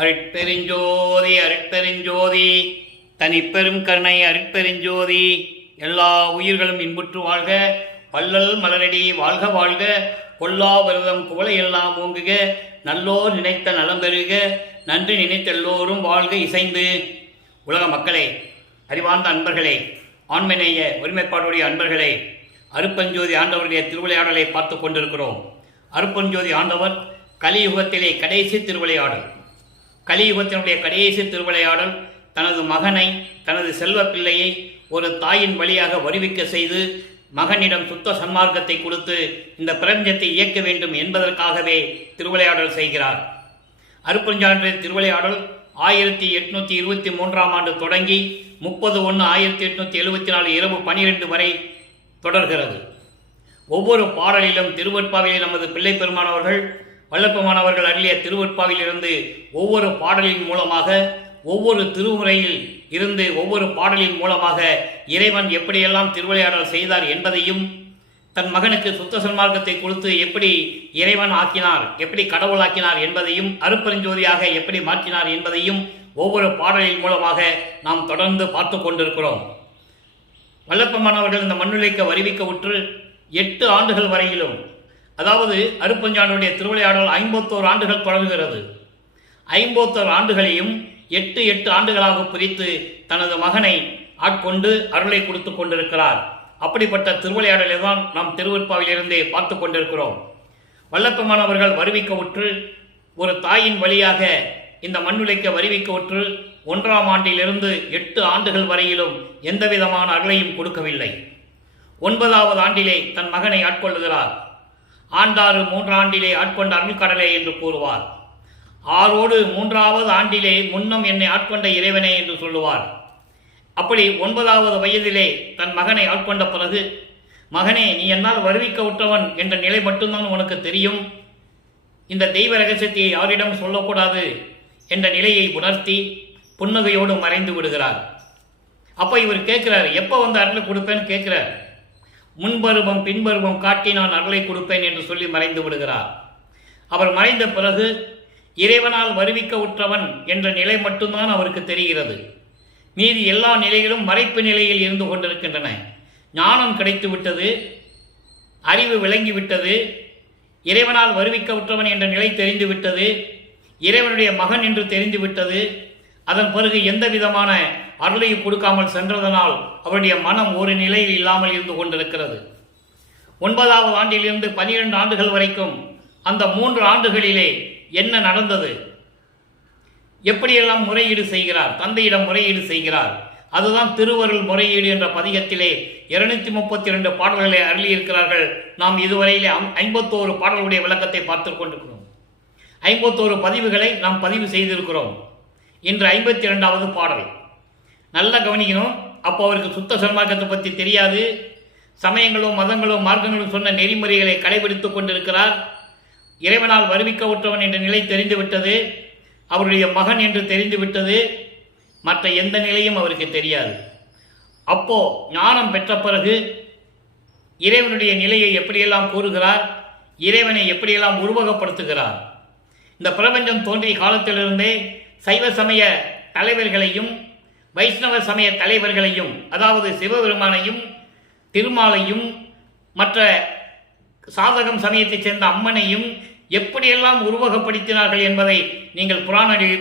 அருட்பெருஞ்சோதி அருட்பெருஞ்சோதி தனிப்பெரும் கருணை அருட்பெருஞ்சோதி. எல்லா உயிர்களும் இன்புற்று வாழ்க, பல்லல் மலரடி வாழ்க வாழ்க, கொல்லா விரதம் குவளை எல்லாம் ஓங்குக, நல்லோர் நினைத்த நலம் பெறுக, நன்றி நினைத்த எல்லோரும் வாழ்க இசைந்து. உலக மக்களே, அறிவார்ந்த அன்பர்களே, ஆண்மநேய ஒருமைப்பாடுடைய அன்பர்களே, அருட்பெருஞ்சோதி ஆண்டவருடைய திருவிளையாடலை பார்த்து கொண்டிருக்கிறோம். அருட்பெருஞ்சோதி ஆண்டவர் கலியுகத்திலே கடைசி திருவிளையாடல், கலியுகத்தினுடைய கடைசி திருவிளையாடல் தனது மகனை, தனது செல்வ பிள்ளையை ஒரு தாயின் வழியாக வருவிக்க செய்து மகனிடம் சுத்த சன்மார்க்கத்தை கொடுத்து இந்த பிரபஞ்சத்தை இயக்க வேண்டும் என்பதற்காகவே திருவிளையாடல் செய்கிறார். அருட்பெருஞ்சோதி திருவிளையாடல் 1823 ஆண்டு தொடங்கி 30/1/1874 இரவு 12 வரை தொடர்கிறது. ஒவ்வொரு பாடலிலும் திருவெட்பாவிலே நமது பிள்ளை பெருமானவர்கள், வல்லப்பமானவர்கள் அருளிய திருவெட்பாவிலிருந்து ஒவ்வொரு பாடலின் மூலமாக, ஒவ்வொரு திருமுறையில் இருந்து ஒவ்வொரு பாடலின் மூலமாக இறைவன் எப்படியெல்லாம் திருவிளையாடல் செய்தார் என்பதையும், தன் மகனுக்கு சுத்த சன்மார்க்கத்தை கொடுத்து எப்படி இறைவன் ஆக்கினார், எப்படி கடவுளாக்கினார் என்பதையும், அருட்பெருஞ்சோதியாக எப்படி மாற்றினார் என்பதையும் ஒவ்வொரு பாடலின் மூலமாக நாம் தொடர்ந்து பார்த்து கொண்டிருக்கிறோம். வல்லப்பமானவர்கள் இந்த மண்ணுலைக்கு வருவிக்க உற்று 8 ஆண்டுகள் வரையிலும், அதாவது அருட்பெருஞ்சோதியுடைய திருவிளையாடல் 51 ஆண்டுகள் தொடர்கிறது. 51 ஆண்டுகளையும் 8 ஆண்டுகளாக பிரித்து தனது மகனை ஆட்கொண்டு அருளை கொடுத்து கொண்டிருக்கிறார். அப்படிப்பட்ட திருவிளையாடலை தான் நாம் திருவெட்பாவிலிருந்தே பார்த்து கொண்டிருக்கிறோம். வல்லப்பமானவர்கள் வருவிக்க உற்று ஒரு தாயின் வழியாக இந்த மண்ணுலைக்கு வருவிக்க உற்று 1ஆம் ஆண்டிலிருந்து 8 ஆண்டுகள் வரையிலும் எந்த விதமான அருளையும் கொடுக்கவில்லை. 9வது ஆண்டிலே தன் மகனை ஆட்கொள்ளுகிறார். ஆண்டாறு 3 ஆண்டிலே ஆட்கொண்ட அருள்கடலே என்று கூறுவார். 6ஓடு 3வது ஆண்டிலே முன்னம் என்னை ஆட்கொண்ட இறைவனே என்று சொல்லுவார். அப்படி 9வது வயதிலே தன் மகனை ஆட்கொண்ட பிறகு, மகனே, நீ என்னால் வருவிக்க உற்றவன் என்ற நிலை மட்டும்தான் உனக்கு தெரியும், இந்த தெய்வ ரகசியத்தை யாரிடம் சொல்லக்கூடாது என்ற நிலையை உணர்த்தி புன்னகையோடு மறைந்து விடுகிறார். அப்போ இவர் கேட்கிறார், எப்போ வந்து அருளை கொடுப்பேன்னு கேட்கிறார். முன்பருவம் பின்பருவம் காட்டி நான் அருளை கொடுப்பேன் என்று சொல்லி மறைந்து விடுகிறார். அவர் மறைந்த பிறகு இறைவனால் வருவிக்க உற்றவன் என்ற நிலை மட்டும்தான் அவருக்கு தெரிகிறது. மீதி எல்லா நிலைகளும் மறைப்பு நிலையில் இருந்து கொண்டிருக்கின்றன. ஞானம் கிடைத்து விட்டது, அறிவு விளங்கிவிட்டது, இறைவனால் வருவிக்க உற்றவன் என்ற நிலை தெரிந்துவிட்டது, இறைவனுடைய மகன் என்று தெரிந்துவிட்டது. அதன் பிறகு எந்த விதமான அருளையும் கொடுக்காமல் சென்றதனால் அவருடைய மனம் ஒரு நிலையில் இல்லாமல் இருந்து கொண்டிருக்கிறது. 9வது ஆண்டிலிருந்து 12 ஆண்டுகள் வரைக்கும் அந்த 3 ஆண்டுகளிலே என்ன நடந்தது, எப்படியெல்லாம் முறையீடு செய்கிறார், தந்தையிடம் முறையீடு செய்கிறார். அதுதான் திருவருள் முறையீடு என்ற பதிகத்திலே 232 பாடல்களை அருளியிருக்கிறார்கள். நாம் இதுவரையிலே 51 பாடல்களுடைய விளக்கத்தை பார்த்து கொண்டிருக்கிறோம். 51 பதிவுகளை நாம் பதிவு செய்திருக்கிறோம். இன்று 52வது பாடல். நல்லா கவனிக்கணும். அப்போ அவருக்கு சுத்த சன்மார்க்கத்தை பற்றி தெரியாது. சமயங்களும் மதங்களும் மார்க்கங்களும் சொன்ன நெறிமுறைகளை கடைபிடித்துக் கொண்டிருக்கிறார். இறைவனால் வருவிக்க உற்றவன் என்ற நிலை தெரிந்துவிட்டது, அவருடைய மகன் என்று தெரிந்துவிட்டது, மற்ற எந்த நிலையும் அவருக்கு தெரியாது. அப்போ ஞானம் பெற்ற பிறகு இறைவனுடைய நிலையை எப்படியெல்லாம் கூறுகிறார், இறைவனை எப்படியெல்லாம் உருவகப்படுத்துகிறார். இந்த பிரபஞ்சம் தோன்றிய காலத்திலிருந்தே சைவ சமய தலைவர்களையும் வைஷ்ணவ சமய தலைவர்களையும், அதாவது சிவபெருமானையும் திருமாலையும் மற்ற சாதகம் சமயத்தைச் சேர்ந்த அம்மனையும் எப்படியெல்லாம் உருவகப்படுத்தினார்கள் என்பதை நீங்கள்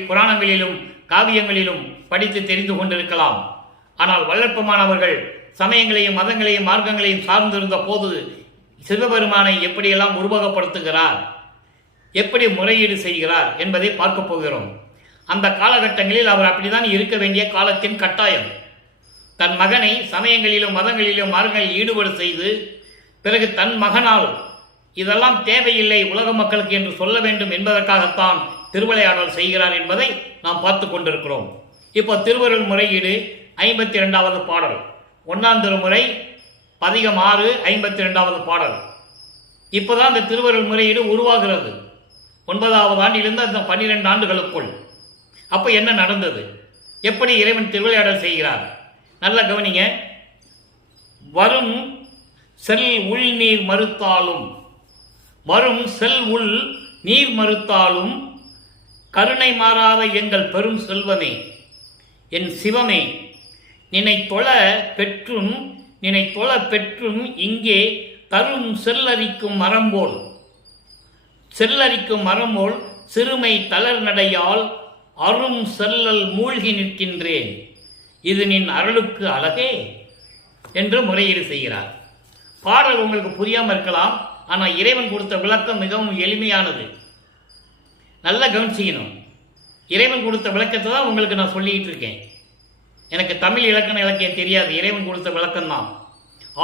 புராணங்களிலும் காவியங்களிலும் படித்து தெரிந்து கொண்டிருக்கலாம். ஆனால் வல்லப்பமானவர்கள் சமயங்களையும் மதங்களையும் மார்க்கங்களையும் சார்ந்திருந்த போது சிவபெருமானை எப்படியெல்லாம் உருவகப்படுத்துகிறார், எப்படி முறையீடு செய்கிறார் என்பதை பார்க்க போகிறோம். அந்த காலகட்டங்களில் அவர் அப்படிதான் இருக்க வேண்டிய காலத்தின் கட்டாயம். தன் மகனை சமயங்களிலும் மதங்களிலும் மார்க்கங்களில் ஈடுபட செய்து பிறகு தன் மகனால் இதெல்லாம் தேவையில்லை உலக மக்களுக்கு என்று சொல்ல வேண்டும் என்பதற்காகத்தான் திருவிளையாடல் செய்கிறார் என்பதை நாம் பார்த்து கொண்டிருக்கிறோம். இப்போ திருவருள் முறையீடு 52வது பாடல், 1ஆம் திருமுறை பதிகம் 6, 52வது பாடல். இப்போதான் இந்த திருவருள் முறையீடு உருவாகிறது. 9வது ஆண்டிலிருந்து அந்த 12 ஆண்டுகளுக்குள். அப்போ என்ன நடந்தது, எப்படி இறைவன் திருவிளையாடல் செய்கிறார், நல்ல கவனிங்க. வரும் செல் உள் நீர் மறுத்தாலும், வரும் செல் உள் நீர் மறுத்தாலும் கருணை மாறாத எங்கள் பெரும் செல்வமே, என் சிவமே, நினை தொழ பெற்றும் இங்கே தரும் செல்லரிக்கும் மரம்போல் சிறுமை தளர் நடையால் அரும் செல்லல் மூழ்கி நிற்கின்றேன். இது நின் அருளுக்கு அழகே என்று முறையீடு செய்கிறார். பாடல் உங்களுக்கு புரியாமல் இருக்கலாம், ஆனால் இறைவன் கொடுத்த விளக்கம் மிகவும் எளிமையானது. நல்லா கவனிச்சிக்கணும். இறைவன் கொடுத்த விளக்கத்தை தான் உங்களுக்கு நான் சொல்லிக்கிட்டு இருக்கேன். எனக்கு தமிழ் இலக்கியம் தெரியாது, இறைவன் கொடுத்த விளக்கம்தான்.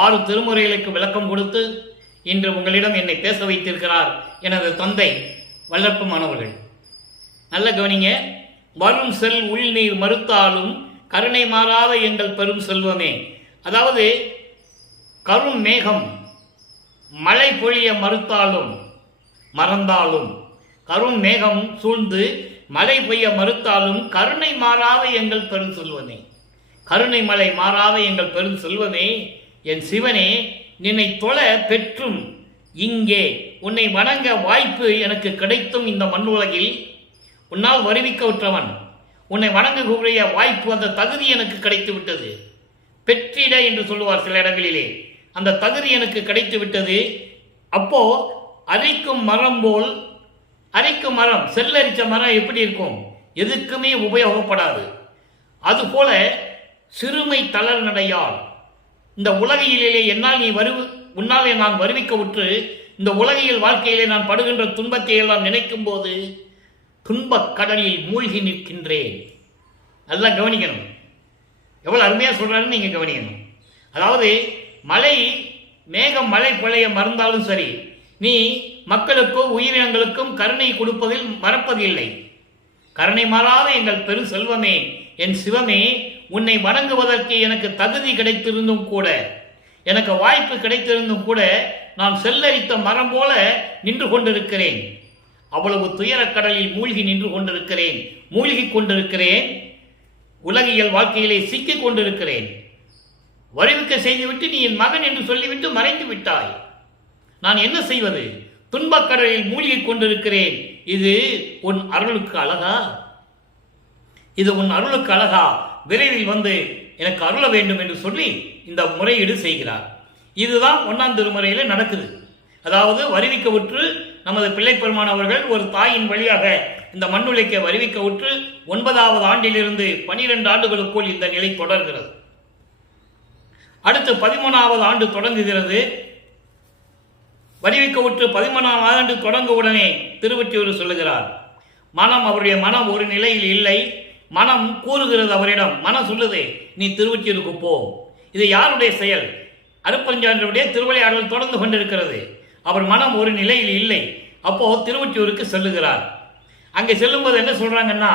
6 திருமுறைகளுக்கு விளக்கம் கொடுத்து இன்று உங்களிடம் என்னை பேச வைத்திருக்கிறார் எனது தந்தை வல்லற்பமானவர்கள். நல்ல கவனிங்க. வரும் செல் உள்நீர் மறுத்தாலும் கருணை மாறாத எங்கள் பெரும் செல்வமே. அதாவது கரும் மேகம் மழை பொழிய மறந்தாலும் கரும் மேகம் சூழ்ந்து மழை பெய்ய மறுத்தாலும் கருணை மாறாத எங்கள் பெரும் செல்வமே, கருணை மழை மாறாத எங்கள் பெரும் செல்வமே, என் சிவனே, நின்னை தொழ பெற்றும் இங்கே உன்னை வணங்க வாய்ப்பு எனக்கு கிடைத்தும் இந்த மண்ணுலகில் உன்னால் வருவிக்க உற்றவன், உன்னை வணங்கக்கூடிய வாய்ப்பு, அந்த தகுதி எனக்கு கிடைத்து விட்டது. பெற்றிட என்று சொல்லுவார் சில இடங்களிலே. அந்த தகுதி எனக்கு கிடைத்து விட்டது. அப்போ அரிக்கும் மரம் போல், அரிக்கும் மரம், செல்லரிச்ச மரம் எப்படி இருக்கும்? எதுக்குமே உபயோகப்படாது. அதுபோல சிறுமை தளர் நடையால் இந்த உலகிலே உன்னாலே நான் வருவிக்க உற்று இந்த உலகியல் வாழ்க்கையிலே நான் படுகின்ற துன்பத்தை எல்லாம் நினைக்கும் போது துன்பக் கடலில் மூழ்கி நிற்கின்றேன். நல்லா கவனிக்கணும். எவ்வளவு அருமையா சொல்றாருன்னு நீங்க கவனிக்கணும். அதாவது மேகம் மழை பொழிய மறந்தாலும் சரி, நீ மக்களுக்கும் உயிரினங்களுக்கும் கருணை கொடுப்பதில் மறப்பதில்லை. கருணை மாறாத எங்கள் பெரும் செல்வமே, என் சிவமே, உன்னை வணங்குவதற்கு எனக்கு தகுதி கிடைத்திருந்தும் கூட, எனக்கு வாய்ப்பு கிடைத்திருந்தும் கூட நான் செல்லரித்த மரம் போல நின்று கொண்டிருக்கிறேன். அவ்வளவு துயரக்கடலில் மூழ்கி கொண்டிருக்கிறேன். உலகியல் வாழ்க்கையிலே சிக்கிக் கொண்டிருக்கிறேன். வருவிக்க செய்துவிட்டு நீ என் மகன் என்று சொல்லிவிட்டு மறைந்து விட்டாய். நான் என்ன செய்வது? துன்பக்கடலில் மூழ்கி கொண்டிருக்கிறேன். இது உன் அருளுக்கு அழகா? விரைவில் வந்து எனக்கு அருள வேண்டும் என்று சொல்லி இந்த முறையீடு செய்கிறார். இதுதான் 1ஆம் திருமுறையில் நடக்குது. அதாவது வருவிக்க உற்று நமது பிள்ளை பெருமான் அவர்கள் ஒரு தாயின் வழியாக இந்த மண்ணுலைக்க வருவிக்க உற்று 9வது ஆண்டிலிருந்து 12 ஆண்டுகளுக்குள் இந்த நிலை தொடர்கிறது. அடுத்து 13வது ஆண்டு தொடங்குகிறது. வருவிக்க உற்று 13ஆம் ஆண்டு தொடங்குவுடனே திருவொற்றியூர் சொல்லுகிறார், அவருடைய மனம் ஒரு நிலையில் இல்லை. மனம் கூறுகிறது அவரிடம், மனம் சொல்லுது, நீ திருவொற்றியூருக்கு போ. இது யாருடைய செயல்? அருட்பெருஞ்சான்றுடைய திருவிளையாடல் தொடர்ந்து கொண்டிருக்கிறது. அவர் மனம் ஒரு நிலையில் இல்லை. அப்போ திருவொற்றியூருக்கு செல்லுகிறார். அங்கே செல்லும்போது என்ன சொல்றாங்கன்னா,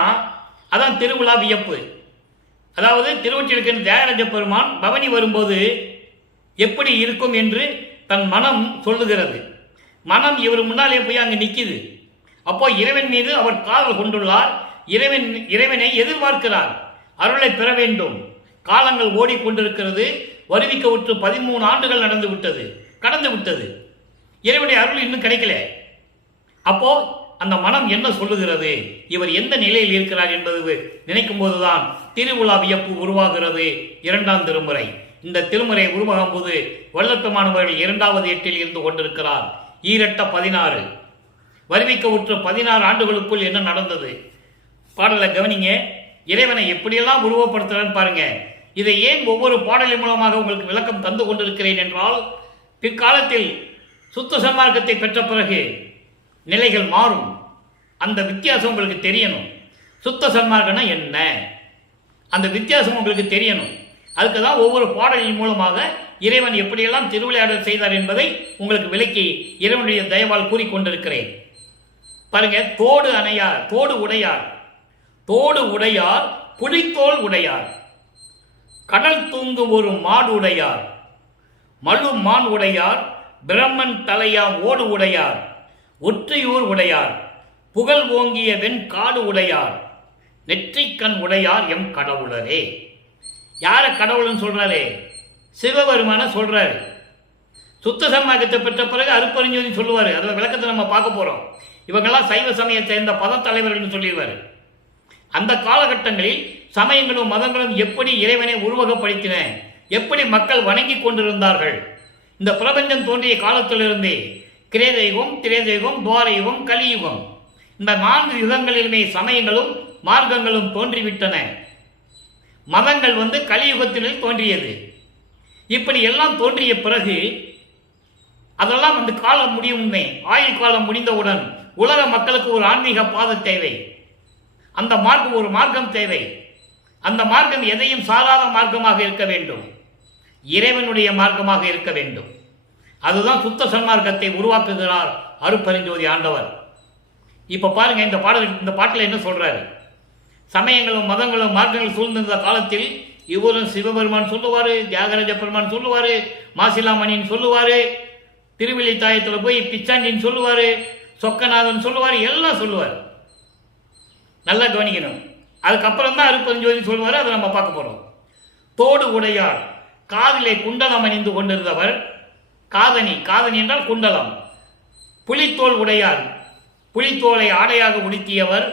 அதான் திருவிழா வியப்பு. அதாவது திருவொற்றியூருக்கு தியாகராஜ பெருமான் பவனி வரும்போது எப்படி இருக்கும் என்று தன் மனம் சொல்லுகிறது. மனம் இவர் முன்னாலே போய் அங்கே நிற்கிது. அப்போ இறைவன் மீது அவர் காதல் கொண்டுள்ளார். இறைவனை எதிர்பார்க்கிறார். அருளை பெற வேண்டும். காலங்கள் ஓடிக்கொண்டிருக்கிறது. வருவிக்க உற்று 13 ஆண்டுகள் கடந்து விட்டது. இறைவனுடைய அருள் இன்னும் கிடைக்கல. அப்போ அந்த மனம் என்ன சொல்லுகிறது? இவர் எந்த நிலையில் இருக்கிறார் என்பது நினைக்கும் போதுதான் திருவிழா வியப்பு உருவாகிறது. 2ஆம் திருமுறை. இந்த திருமுறை உருவாகும் போது வல்லற்பமானவர்கள் 2வது எட்டில் இருந்து கொண்டிருக்கிறார். ஈரட்ட 16. வருவிக்க உற்று 16 ஆண்டுகளுக்குள் என்ன நடந்தது? பாடலை கவனிங்க. இறைவனை எப்படியெல்லாம் உருவப்படுத்துறான்னு பாருங்க. இதை ஏன் ஒவ்வொரு பாடலின் மூலமாக உங்களுக்கு விளக்கம் தந்து கொண்டிருக்கிறேன் என்றால், பிற்காலத்தில் சுத்த சன்மார்க்கத்தை பெற்ற பிறகு நிலைகள் மாறும். அந்த வித்தியாசம் உங்களுக்கு தெரியணும். சுத்த சன்மார்க்கம்னா என்ன, அந்த வித்தியாசம் உங்களுக்கு தெரியணும். அதுக்கு தான் ஒவ்வொரு பாடலின் மூலமாக இறைவன் எப்படியெல்லாம் திருவிளையாடல் செய்தார் என்பதை உங்களுக்கு விளக்கி இறைவனுடைய தயவால் கூறிக்கொண்டிருக்கிறேன். பாருங்க, தோடு உடையார் புலித்தோல் உடையார், கடல் தூங்கும் ஒரு மாடு உடையார், மழு மான் உடையார், பிரம்மன் தலையாம் ஓடு உடையார், ஒற்றையூர் உடையார், புகழ் ஓங்கிய வெண் காடு உடையார், நெற்றிக்கண் உடையார் எம் கடவுளரே. யார கடவுள்னு சொல்றாரு? சிவபெருமான சொல்றாரு. சுத்த சன்மார்க்கத்தை பெற்ற பிறகு அருட்பெருஞ்சோதி சொல்லுவாரு. அதோட விளக்கத்தை நம்ம பார்க்க போறோம். இவங்கெல்லாம் சைவ சமயத்தை சேர்ந்த பதத்தலைவர்கள் சொல்லிடுவார். அந்த காலகட்டங்களில் சமயங்களும் மதங்களும் எப்படி இறைவனை உருவகப்படுத்தின, எப்படி மக்கள் வணங்கி கொண்டிருந்தார்கள். இந்த பிரபஞ்சம் தோன்றிய காலத்திலிருந்தே கிரேதயுகம், திரேதயுகம், துவாரயுகம், கலியுகம், இந்த 4 யுகங்களிலுமே சமயங்களும் மார்க்கங்களும் தோன்றிவிட்டன. மதங்கள் கலியுகத்திலே தோன்றியது. இப்படி எல்லாம் தோன்றிய பிறகு அதெல்லாம் அந்த காலம் முடியுமே, ஆயுள் காலம் முடிந்தவுடன் உலக மக்களுக்கு ஒரு ஆன்மீக பாதை தேவை. அந்த மார்க்கம் ஒரு மார்க்கம் தேவை. அந்த மார்க்கம் எதையும் சாராத மார்க்கமாக இருக்க வேண்டும், இறைவனுடைய மார்க்கமாக இருக்க வேண்டும். அதுதான் சுத்த சன்மார்க்கத்தை உருவாக்குகிறார் அருட்பெருஞ்சோதி ஆண்டவர். இப்ப பாருங்க, இந்த பாட்டில் என்ன சொல்றாரு? சமயங்களும் மதங்களும் மார்க்கங்கள் சூழ்ந்திருந்த காலத்தில் இவரும் சிவபெருமான் சொல்லுவாரு, தியாகராஜ பெருமான் சொல்லுவாரு, மாசிலாமணின்னு சொல்லுவாரு, திருவிழித்தாயத்தில் போய் பிச்சாண்டின்னு சொல்லுவாரு, சொக்கநாதன் சொல்லுவாரு, எல்லாம் சொல்லுவார். நல்லா கவனிக்கணும். அதுக்கப்புறம் தான் அருட்பெருஞ்சோதி சொல்லுவாரு. அதை நம்ம பார்க்க போறோம். தோடு உடையார், காதிலே குண்டலம் அணிந்து கொண்டிருந்தவர். காதணி என்றால் குண்டலம். புலித்தோல் உடையார், புலித்தோலை ஆடையாக உடுத்தியவர்.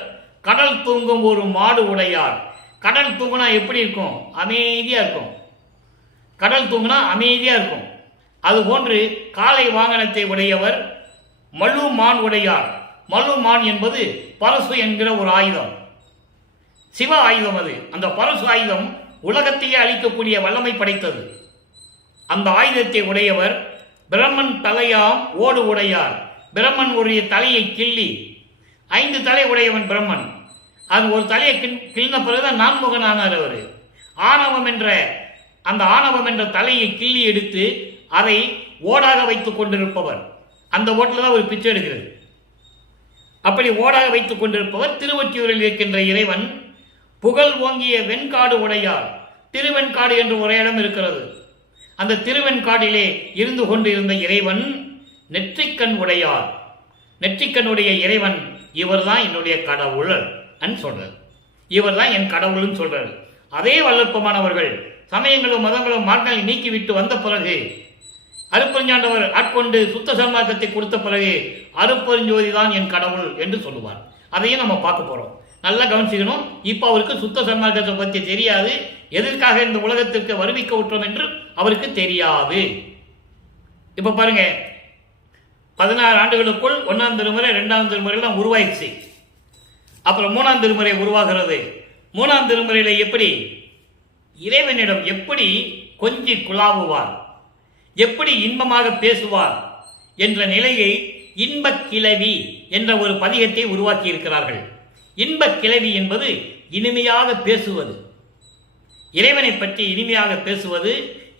கடல் தூங்கும் ஒரு மாடு உடையார். கடல் தூங்குனா எப்படி இருக்கும்? அமைதியா இருக்கும். கடல் தூங்குனா அமைதியா இருக்கும். அதுபோன்று காலை வாகனத்தை உடையவர். மழு மான் உடையார். மழு மான் என்பது பரசு என்கிற ஒரு ஆயுதம், சிவ ஆயுதம். அது அந்த பரசு ஆயுதம் உலகத்தையே அழிக்கக்கூடிய வல்லமை படைத்தது. அந்த ஆயுதத்தை உடையவர். பிரம்மன் தலையாம் ஓடு உடையார். பிரம்மன் உடைய தலையை கிள்ளி, 5 தலை உடையவன் பிரம்மன். அது ஒரு தலையை கிள்ளின பிறகுதான் நான்முகனானார் அவர். ஆணவம் என்ற தலையை கிள்ளி எடுத்து அதை ஓடாக வைத்துக் கொண்டிருப்பவர். அந்த ஓட்டில் தான் ஒரு பிச்சை எடுக்கிறது. அப்படி ஓடாக வைத்துக் கொண்டிருப்பவர் திருவொற்றியூரில் இருக்கின்ற இறைவன். புகழ் ஓங்கிய வெண்காடு உடையார். திருவெண்காடு என்று ஒரு இடம் இருக்கிறது. அந்த திருவெண்காடிலே இருந்து கொண்டிருந்த இறைவன் நெற்றிக்கண் உடையார். நெற்றிக்கண்ணுடைய இறைவன் இவர்தான் என்னுடைய கடவுள் சொல்றார். இவர்தான் என் கடவுள்னு சொல்றார். அதே வல்லற்பமானவர்கள் சமயங்களும் மதங்களும் மார்க்கங்களை நீக்கிவிட்டு வந்த பிறகு, அருட்பெருஞ்சாண்டவர் ஆட்கொண்டு சுத்த சன்மார்க்கத்தை கொடுத்த பிறகு அருட்பெருஞ்சோதி தான் என் கடவுள் என்று சொல்லுவார். அதையும் நம்ம பார்க்க போறோம். நல்லா கவனிச்சுக்கணும். இப்போ அவருக்கு சுத்த சன்மார்க்கத்தை பற்றி தெரியாது. எதற்காக இந்த உலகத்திற்கு வருவிக்க விட்டோம் என்று அவருக்கு தெரியாது. இப்ப பாருங்க, 16 ஆண்டுகளுக்குள் 1ஆம் திருமுறை 2ஆம் திருமுறையில் உருவாயிடுச்சு. அப்புறம் 3ஆம் திருமுறை உருவாகிறது. 3ஆம் திருமுறையில எப்படி இறைவனிடம் எப்படி கொஞ்சி குழாவுவார், எப்படி இன்பமாக பேசுவார் என்ற நிலையை இன்பக் கிளவி என்ற ஒரு பதிகத்தை உருவாக்கி இருக்கிறார்கள். இன்பக் கிளவி என்பது இனிமையாக பேசுவது, இறைவனை பற்றி இனிமையாக பேசுவது,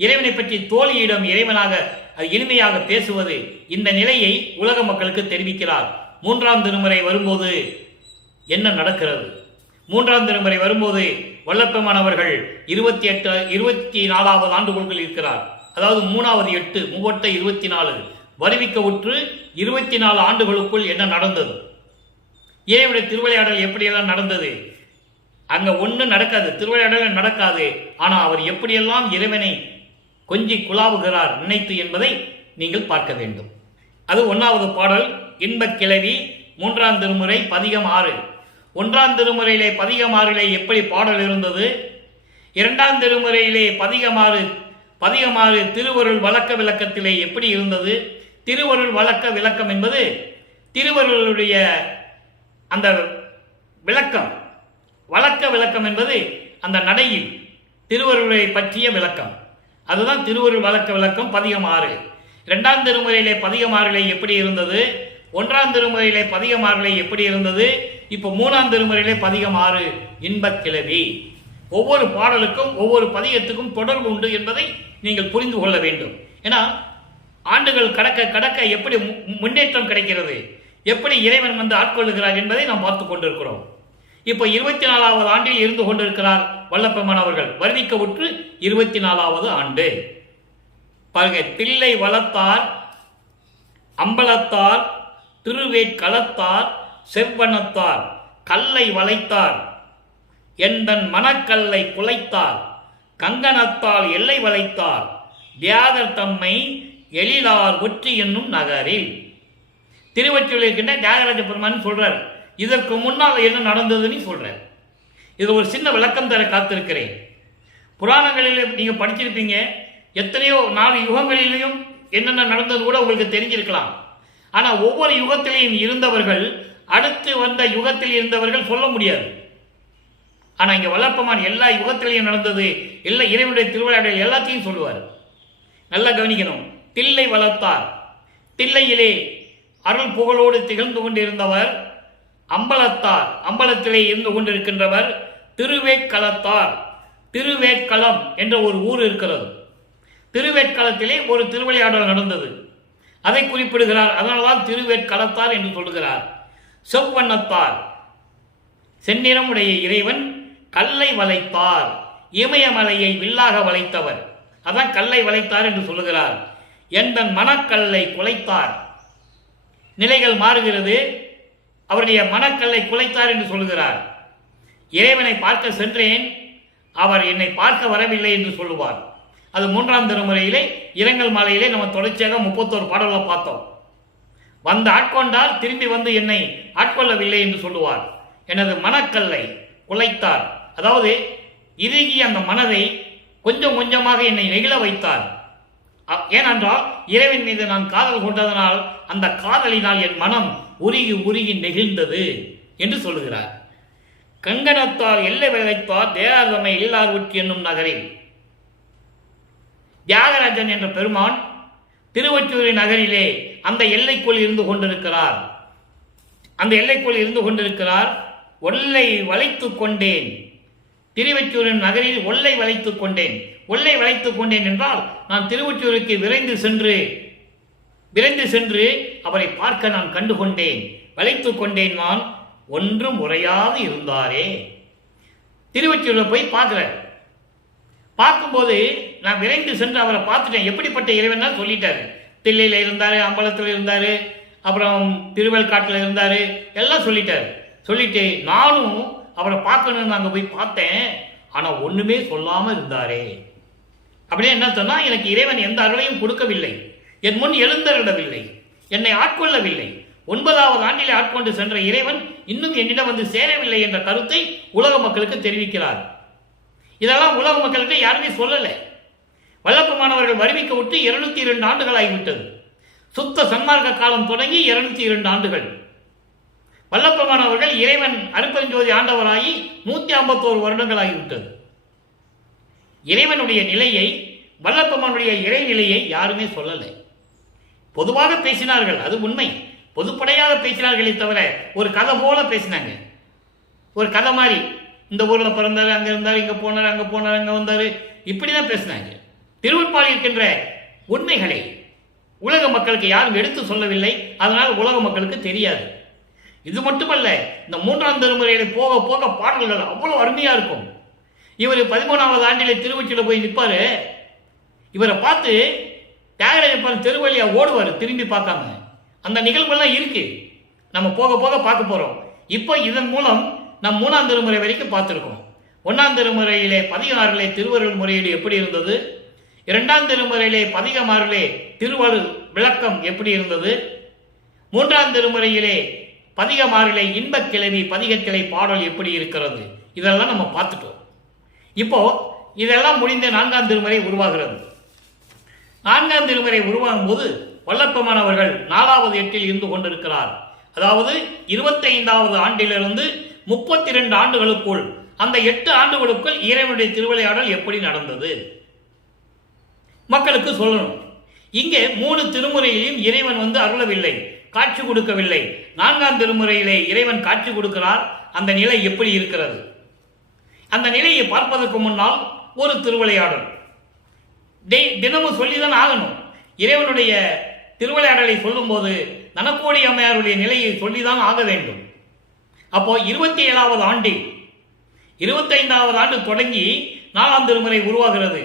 இறைவனை பற்றி தோழியிடம் இறைவனாக இனிமையாக பேசுவது. இந்த நிலையை உலக மக்களுக்கு தெரிவிக்கிறார். 3ஆம் திருமுறை வரும்போது என்ன நடக்கிறது? 3ஆம் திருமுறை வரும்போது வல்லப்பெருமானவர்கள் 24வது ஆண்டுகளுக்குள் இருக்கிறார். அதாவது 3வது 8 3 24 வருவிக்க உற்று 24 ஆண்டுகளுக்குள் என்ன நடந்தது? இறைவனுடைய திருவிளையாடல் எப்படியெல்லாம் நடந்தது? அங்க ஒன்றும் நடக்காது, திருவிளையாடல் நடக்காது. ஆனால் அவர் எப்படியெல்லாம் இறைவனை கொஞ்சி குழாவுகிறார் நினைத்து என்பதை நீங்கள் பார்க்க வேண்டும். அது 1வது பாடல் இன்பக் கிளவி, 3ஆம் திருமுறை பதிகம் 6. 1ஆம் திருமுறையிலே பதிகம் 6 எப்படி பாடல் இருந்தது? 2ஆம் திருமுறையிலே பதிகம் 6 திருவருள் வழக்க விளக்கத்திலே எப்படி இருந்தது? திருவருள் வழக்க விளக்கம் என்பது திருவருளுடைய அந்த விளக்கம். வழக்க விளக்கம் என்பது அந்த நடையில் திருவருளை பற்றிய விளக்கம். அதுதான் திருவருள் வழக்க விளக்கம் பதிகம் 6. 2ஆம் திருமுறையிலே பதிகம் 6 எப்படி இருந்தது? 1ஆம் திருமுறையிலே பதிகம் 6 எப்படி இருந்தது? இப்போ 3ஆம் திருமுறையிலே பதிகம் 6 இன்பக் கிளவி. ஒவ்வொரு பாடலுக்கும் ஒவ்வொரு பதிகத்துக்கும் தொடர்பு உண்டு என்பதை நீங்கள் புரிந்து கொள்ள வேண்டும். ஏன்னா ஆண்டுகள் கடக்க கடக்க எப்படி முன்னேற்றம் கிடைக்கிறது, எப்படி இறைவன் ஆட்கொள்ளுகிறார் என்பதை நாம் பார்த்து கொண்டிருக்கிறோம். இப்போ 24வது ஆண்டில் இருந்து கொண்டிருக்கிறார் வல்லப்பெருமான் அவர்கள். வருவிக்க உற்று 24வது ஆண்டு. பாருங்க, தில்லை வளத்தார், அம்பலத்தார், திருவேட்களத்தார், செவ்வனத்தார், கல்லை வளைத்தார், எந்தன் மனக்கல்லை குலைத்தார், கங்கணத்தால் எல்லை வளைத்தார், தியாகர் தம்மை எழிலார் ஒற்றி என்னும் நகரில். திருவொற்றியூரில் இருக்கின்ற தியாகராஜ பெருமான் சொல்றார். இதற்கு முன்னால் என்ன நடந்ததுன்னு சொல்றார். இது ஒரு சின்ன விளக்கம் தர காத்திருக்கிறேன். புராணங்களில் நீங்க படிச்சிருப்பீங்க, எத்தனையோ 4 யுகங்களிலையும் என்னென்ன நடந்தது கூட உங்களுக்கு தெரிஞ்சிருக்கலாம். ஆனா ஒவ்வொரு யுகத்திலையும் இருந்தவர்கள் அடுத்து வந்த யுகத்தில் இருந்தவர்கள் சொல்ல முடியாது. ஆனா இங்க வல்லப்பெருமான் எல்லா யுகத்திலையும் நடந்தது, எல்லா இறைவனுடைய திருவிளையாடல் எல்லாத்தையும் சொல்லுவார். நல்லா கவனிக்கணும். தில்லை வளர்த்தார், தில்லையிலே அருள் புகழோடு திகழ்ந்து கொண்டிருந்தவர். அம்பலத்தார், அம்பலத்திலே இருந்து கொண்டிருக்கின்றவர். திருவேட்களத்தார், திருவேட்களம் என்ற ஒரு ஊர் இருக்கிறது. திருவேட்களத்திலே ஒரு திருவிளையாடல் நடந்தது, அதை குறிப்பிடுகிறார். அதனால்தான் திருவேட்களத்தார் என்று சொல்லுகிறார். செவ்வண்ணத்தார், செந்நிறமுடைய இறைவன் கல்லை வளைத்தார், இமயமலையை வில்லாக வளைத்தவர், அதான் கல்லை வளைத்தார் என்று சொல்லுகிறார். எந்தன் மனக்கல்லை குலைத்தார், நிலைகள் மாறுகிறது, அவருடைய மனக்கல்லை குலைத்தார் என்று சொல்லுகிறார். இறைவனை பார்க்க சென்றேன், அவர் என்னை பார்க்க வரவில்லை என்று சொல்லுவார். அது 3ஆம் திருமுறையிலே இரங்கல் மாலையிலே நம்ம தொடர்ச்சியாக 31 பாடல்களை பார்த்தோம். வந்து ஆட்கொண்டால் திரும்பி வந்து என்னை ஆட்கொள்ளவில்லை என்று சொல்லுவார். எனது மனக்கல்லை குலைத்தார், அதாவது இறுகி அந்த மனதை கொஞ்சம் கொஞ்சமாக என்னை நெகிழ வைத்தார். ஏனென்றால் இறைவன் மீது நான் காதல் கொண்டதனால் அந்த காதலினால் என் மனம் உருகி உருகி நெகிழ்ந்தது என்று சொல்லுகிறார். கங்கணத்தால் எல்லை வைத்தார் தேராதமை இல்லார் உச்சி என்னும் நகரில். தியாகராஜன் என்ற பெருமான் திருவொற்றியூர் நகரிலே அந்த எல்லைக்குள் இருந்து கொண்டிருக்கிறார். அந்த எல்லைக்குள் இருந்து கொண்டிருக்கிறார். ஒல்லை வளைத்துக் கொண்டேன், திருவொற்றியூரின் நகரில் ஒல்லை வளைத்துக் கொண்டேன். ஒல்லை வளைத்துக் கொண்டேன் என்றால் நான் திருவொற்றியூருக்கு விரைந்து சென்று அவரை பார்க்க நான் கண்டுகொண்டேன், வளைத்துக் கொண்டேன். நான் ஒன்றும் உரையாது இருந்தாரே. திருவொற்றியூரில் போய் பார்க்கிறேன். பார்க்கும்போது நான் விரைந்து சென்று அவரை பார்த்துட்டேன். எப்படிப்பட்ட இறைவன் சொல்லிட்டாரு. தில்லையில் இருந்தாரு, அம்பலத்தில் இருந்தாரு, அப்புறம் திருவெல்காட்டில் இருந்தாரு, எல்லாம் சொல்லிட்டாரு. சொல்லிட்டு நானும் அவரை பார்க்கணும்னு அங்கே போய் பார்த்தேன். ஆனால் ஒன்றுமே சொல்லாமல் இருந்தாரே. அப்படியே என்ன சொன்னா, எனக்கு இறைவன் எந்த அருளையும் கொடுக்கவில்லை, என் முன் எழுந்தருளவில்லை, என்னை ஆட்கொள்ளவில்லை. 9வது ஆண்டிலே ஆட்கொண்டு சென்ற இறைவன் இன்னும் என்னிடம் வந்து சேரவில்லை என்ற கருத்தை உலக மக்களுக்கு தெரிவிக்கிறார். இதெல்லாம் உலக மக்களுக்கு யாருமே சொல்லலை. வல்லப்பெருமானவர்கள் வருவிக்க விட்டு 202 ஆண்டுகள் ஆகிவிட்டது. சுத்த சன்மார்க்க காலம் தொடங்கி 202 ஆண்டுகள். வல்லப்பெருமானவர்கள் இறைவன் அருட்பெருஞ்சோதி ஆண்டவராகி 151 வருடங்கள் ஆகிவிட்டது. இறைவனுடைய நிலையை, வல்லப்பெருமானுடைய இறைநிலையை யாருமே சொல்லலை. பொதுவாக பேசினார்கள், அது உண்மை. பொதுப்படையாக பேசினார்களே தவிர ஒரு கதை போல பேசினாங்க. ஒரு கதை மாதிரி, இந்த ஊரில் பிறந்தாரு, அங்கே இருந்தார், இங்கே போனார், அங்கே போனார், அங்கே வந்தார், இப்படி தான் பேசினாங்க. திருவெற்பால் இருக்கின்ற உண்மைகளை உலக மக்களுக்கு யாரும் எடுத்து சொல்லவில்லை. அதனால் உலக மக்களுக்கு தெரியாது. இது மட்டுமல்ல, இந்த 3ஆம் திருமுறையில போக போக பாடல்கள் அவ்வளவு அருமையா இருக்கும். இவர் 13வது ஆண்டிலே திருவொற்றியூரில் போய் நிற்பாரு. இவரை பார்த்து தியாகராஜன் தெருவழியா ஓடுவார், திரும்பி பார்க்காம. அந்த நிகழ்வுகள்லாம் இருக்கு, நம்ம போக போக பார்க்க போறோம். இப்போ இதன் மூலம் நம் 3ஆம் திருமுறை வரைக்கும் பார்த்துருக்கோம். 1ஆம் திருமுறையிலே பதிகமாறிலே திருவருள் முறையீடு எப்படி இருந்தது, 2ஆம் திருமுறையிலே பதிகமாறிலே திருவருள் விளக்கம் எப்படி இருந்தது, 3ஆம் திருமுறையிலே பதிகமாறிலே இன்பக் கிளவி பதிகத்திலே பாடல் எப்படி இருக்கிறது, இதெல்லாம் நம்ம பார்த்துட்டோம். இப்போ இதெல்லாம் முடிந்த 4ஆம் திருமுறை உருவாகிறது. 4ஆம் திருமுறை உருவாகும் போது வல்லப்பெருமானவர்கள் 4வது எட்டில் இருந்து கொண்டிருக்கிறார். அதாவது 25வது ஆண்டிலிருந்து 32 ஆண்டுகளுக்குள், அந்த 8 ஆண்டுகளுக்குள் இறைவனுடைய திருவிளையாடல் எப்படி நடந்தது மக்களுக்கு சொல்லணும். இங்கே 3 திருமுறையிலும் இறைவன் வந்து அருளவில்லை, காட்சி கொடுக்கவில்லை. 4ஆம் திருமுறையிலே இறைவன் காட்சி கொடுக்கிறார். அந்த நிலை எப்படி இருக்கிறது, அந்த நிலையை பார்ப்பதற்கு முன்னால் ஒரு திருவிளையாடல் தினமும் சொல்லிதான் ஆகணும். இறைவனுடைய திருவிளையாடலை சொல்லும் போது தனக்கோடி அம்மையாருடைய நிலையை சொல்லிதான் ஆக வேண்டும். அப்போ 27வது ஆண்டில் 25வது ஆண்டு தொடங்கி 4ஆம் திருமுறை உருவாகிறது.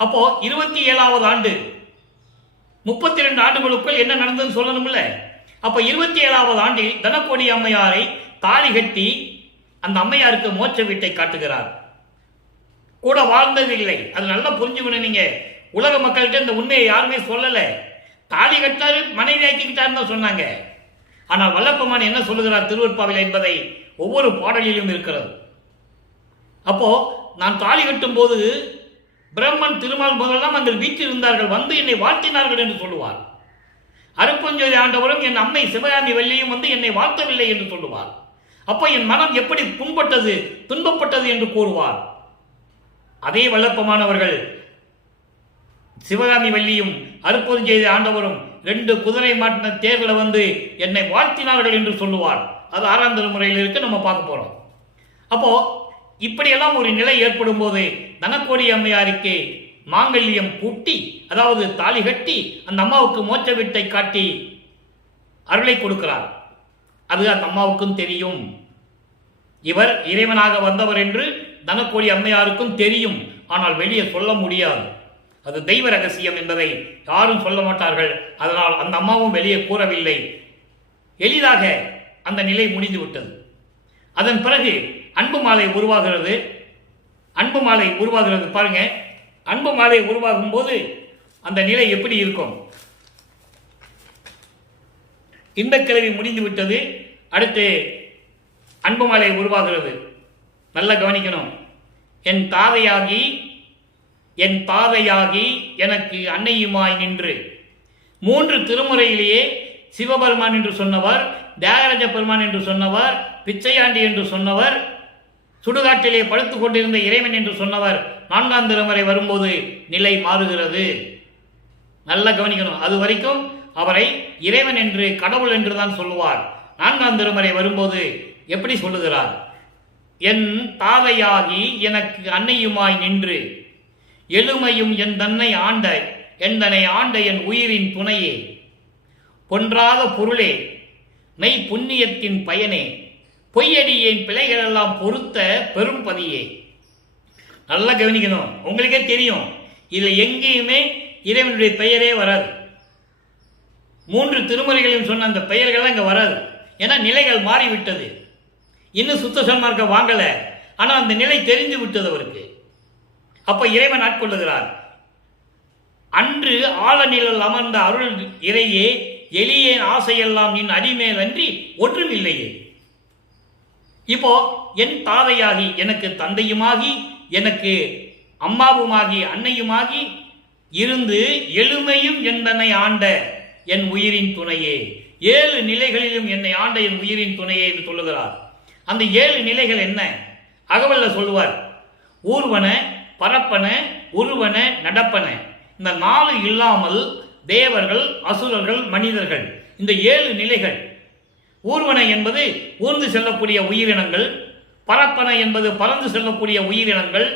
அப்போ 27வது ஆண்டு 32 ஆண்டுகளுக்குள் என்ன நடந்ததுன்னு சொல்லணும்ல. அப்ப 27வது ஆண்டில் தனக்கோடி அம்மையாரை தாலி கட்டி அந்த அம்மையாருக்கு மோட்ச வீட்டை காட்டுகிறார். கூட வாழ்ந்தது இல்லை. அது நல்லா புரிஞ்சுக்கணும். நீங்க உலக மக்கள்கிட்ட இந்த உண்மையை யாருமே சொல்லல. தாலி கட்டாரு, மனைவி ஆக்கிக்கிட்டாருன்னு சொன்னாங்க. ஆனால் வல்லப்பெருமான் என்ன சொல்லுகிறார் திருவெற்பாவில் என்பதை ஒவ்வொரு பாடலிலும் இருக்கிறது. அப்போ நான் தாலி கட்டும் போது பிரம்மன் திருமால் முதலாம் அங்கள் வீட்டில் இருந்தார்கள், வந்து என்னை வாழ்த்தினார்கள் என்று சொல்லுவார். அருப்பஞ்சோதி ஆண்டவரும் என் அம்மை சிவகாமி வள்ளியும் வந்து என்னை வாழ்த்தவில்லை என்று சொல்லுவார். அப்போ என் மனம் எப்படி புண்பட்டது துன்பப்பட்டது என்று கூறுவார். அதே வல்லப்பமானவர்கள் சிவகாமி வள்ளியும் அருப்பஞ்சோதி ஆண்டவரும் 2 குதிரை மாட்டின தேர்தல வந்து என்னை வாழ்த்தினார்கள் என்று சொல்லுவார். அது 6ஆம் திருமுறையில் இருக்கு, நம்ம பார்க்க போறோம். அப்போ இப்படியெல்லாம் ஒரு நிலை ஏற்படும் போது தனக்கோடி அம்மையாருக்கு மாங்கல்யம் பூட்டி, அதாவது தாலி கட்டி அந்த அம்மாவுக்கு மோட்ச வீட்டை காட்டி அருளை கொடுக்கிறார். அது அந்த அம்மாவுக்கும் தெரியும். இவர் இறைவனாக வந்தவர் என்று தனக்கோடி அம்மையாருக்கும் தெரியும். ஆனால் வெளியே சொல்ல முடியாது. அது தெய்வ ரகசியம் என்பதை யாரும் சொல்ல மாட்டார்கள். அதனால் அந்த அம்மாவும் வெளியே கூறவில்லை. எளிதாக அந்த நிலை முடிந்து விட்டது. அதன் பிறகு அன்பு மாலை உருவாகிறது. அன்பு மாலை உருவாகிறது பாருங்க. அன்பு மாலை உருவாகும் போது அந்த நிலை எப்படி இருக்கும்? இன்பக்கிழவி முடிந்து விட்டது. அடுத்து அன்பு மாலை உருவாகிறது. நல்லா கவனிக்கணும். என் தாதையாகி எனக்கு அன்னையுமாய் நின்று 3 திருமுறையிலேயே சிவபெருமான் என்று சொன்னவர், தியாகராஜ பெருமான் என்று சொன்னவர், பிச்சையாண்டி என்று சொன்னவர், சுடுகாட்டிலே படுத்துக் கொண்டிருந்த இறைவன் என்று சொன்னவர் 4ஆம் திருமுறை வரும்போது நிலை மாறுகிறது. நல்லா கவனிக்கணும். அது வரைக்கும் அவரை இறைவன் என்று கடவுள் என்று தான் சொல்லுவார். 4ஆம் திருமுறை வரும்போது எப்படி சொல்லுகிறார்? என் தாதையாகி எனக்கு அன்னையுமாய் நின்று எழுமையும் என் தன்னை ஆண்ட என் உயிரின் துணையே, பொன்றாத பொருளே, மெய் புண்ணியத்தின் பயனே, பொய்யடியேன் பிழைகளெல்லாம் பொறுத்த பெரும் பதியே. நல்லா கவனிக்கணும். உங்களுக்கே தெரியும், இதில் எங்கேயுமே இறைவனுடைய பெயரே வராது. 3 திருமுறைகளையும் சொன்ன அந்த பெயர்கள் இங்கே வராது. ஏன்னா நிலைகள் மாறிவிட்டது. இன்னும் சுத்த சன்மார்க்கம் வாங்கல, ஆனால் அந்த நிலை தெரிந்து விட்டது அவருக்கு. அப்ப இறைவன் ஆட்கொள்ளுகிறார். அன்று ஆழநிழல் அமர்ந்த அருள் இறையே, எளிய ஆசையெல்லாம் நின் அடிமேல் அன்றி ஒன்றும் இல்லையே. இப்போ என் தாதையாகி எனக்கு தந்தையுமாகி எனக்கு அம்மாவுமாகி அன்னையுமாகி இருந்து எழுமையும் என்னை ஆண்ட என் உயிரின் துணையே, 7 நிலைகளிலும் என்னை ஆண்ட என் உயிரின் துணையே என்று சொல்லுகிறார். அந்த 7 நிலைகள் என்ன? அகவல்ல சொல்லுவார். ஊர்வன, பரப்பன, உருவன, நடப்பன. இந்த 4 இல்லாமல் தேவர்கள், அசுரர்கள், மனிதர்கள், இந்த 7 நிலைகள். ஊர்வன என்பது ஊர்ந்து செல்லக்கூடிய உயிரினங்கள், பரப்பன என்பது பறந்து செல்லக்கூடிய உயிரினங்கள்,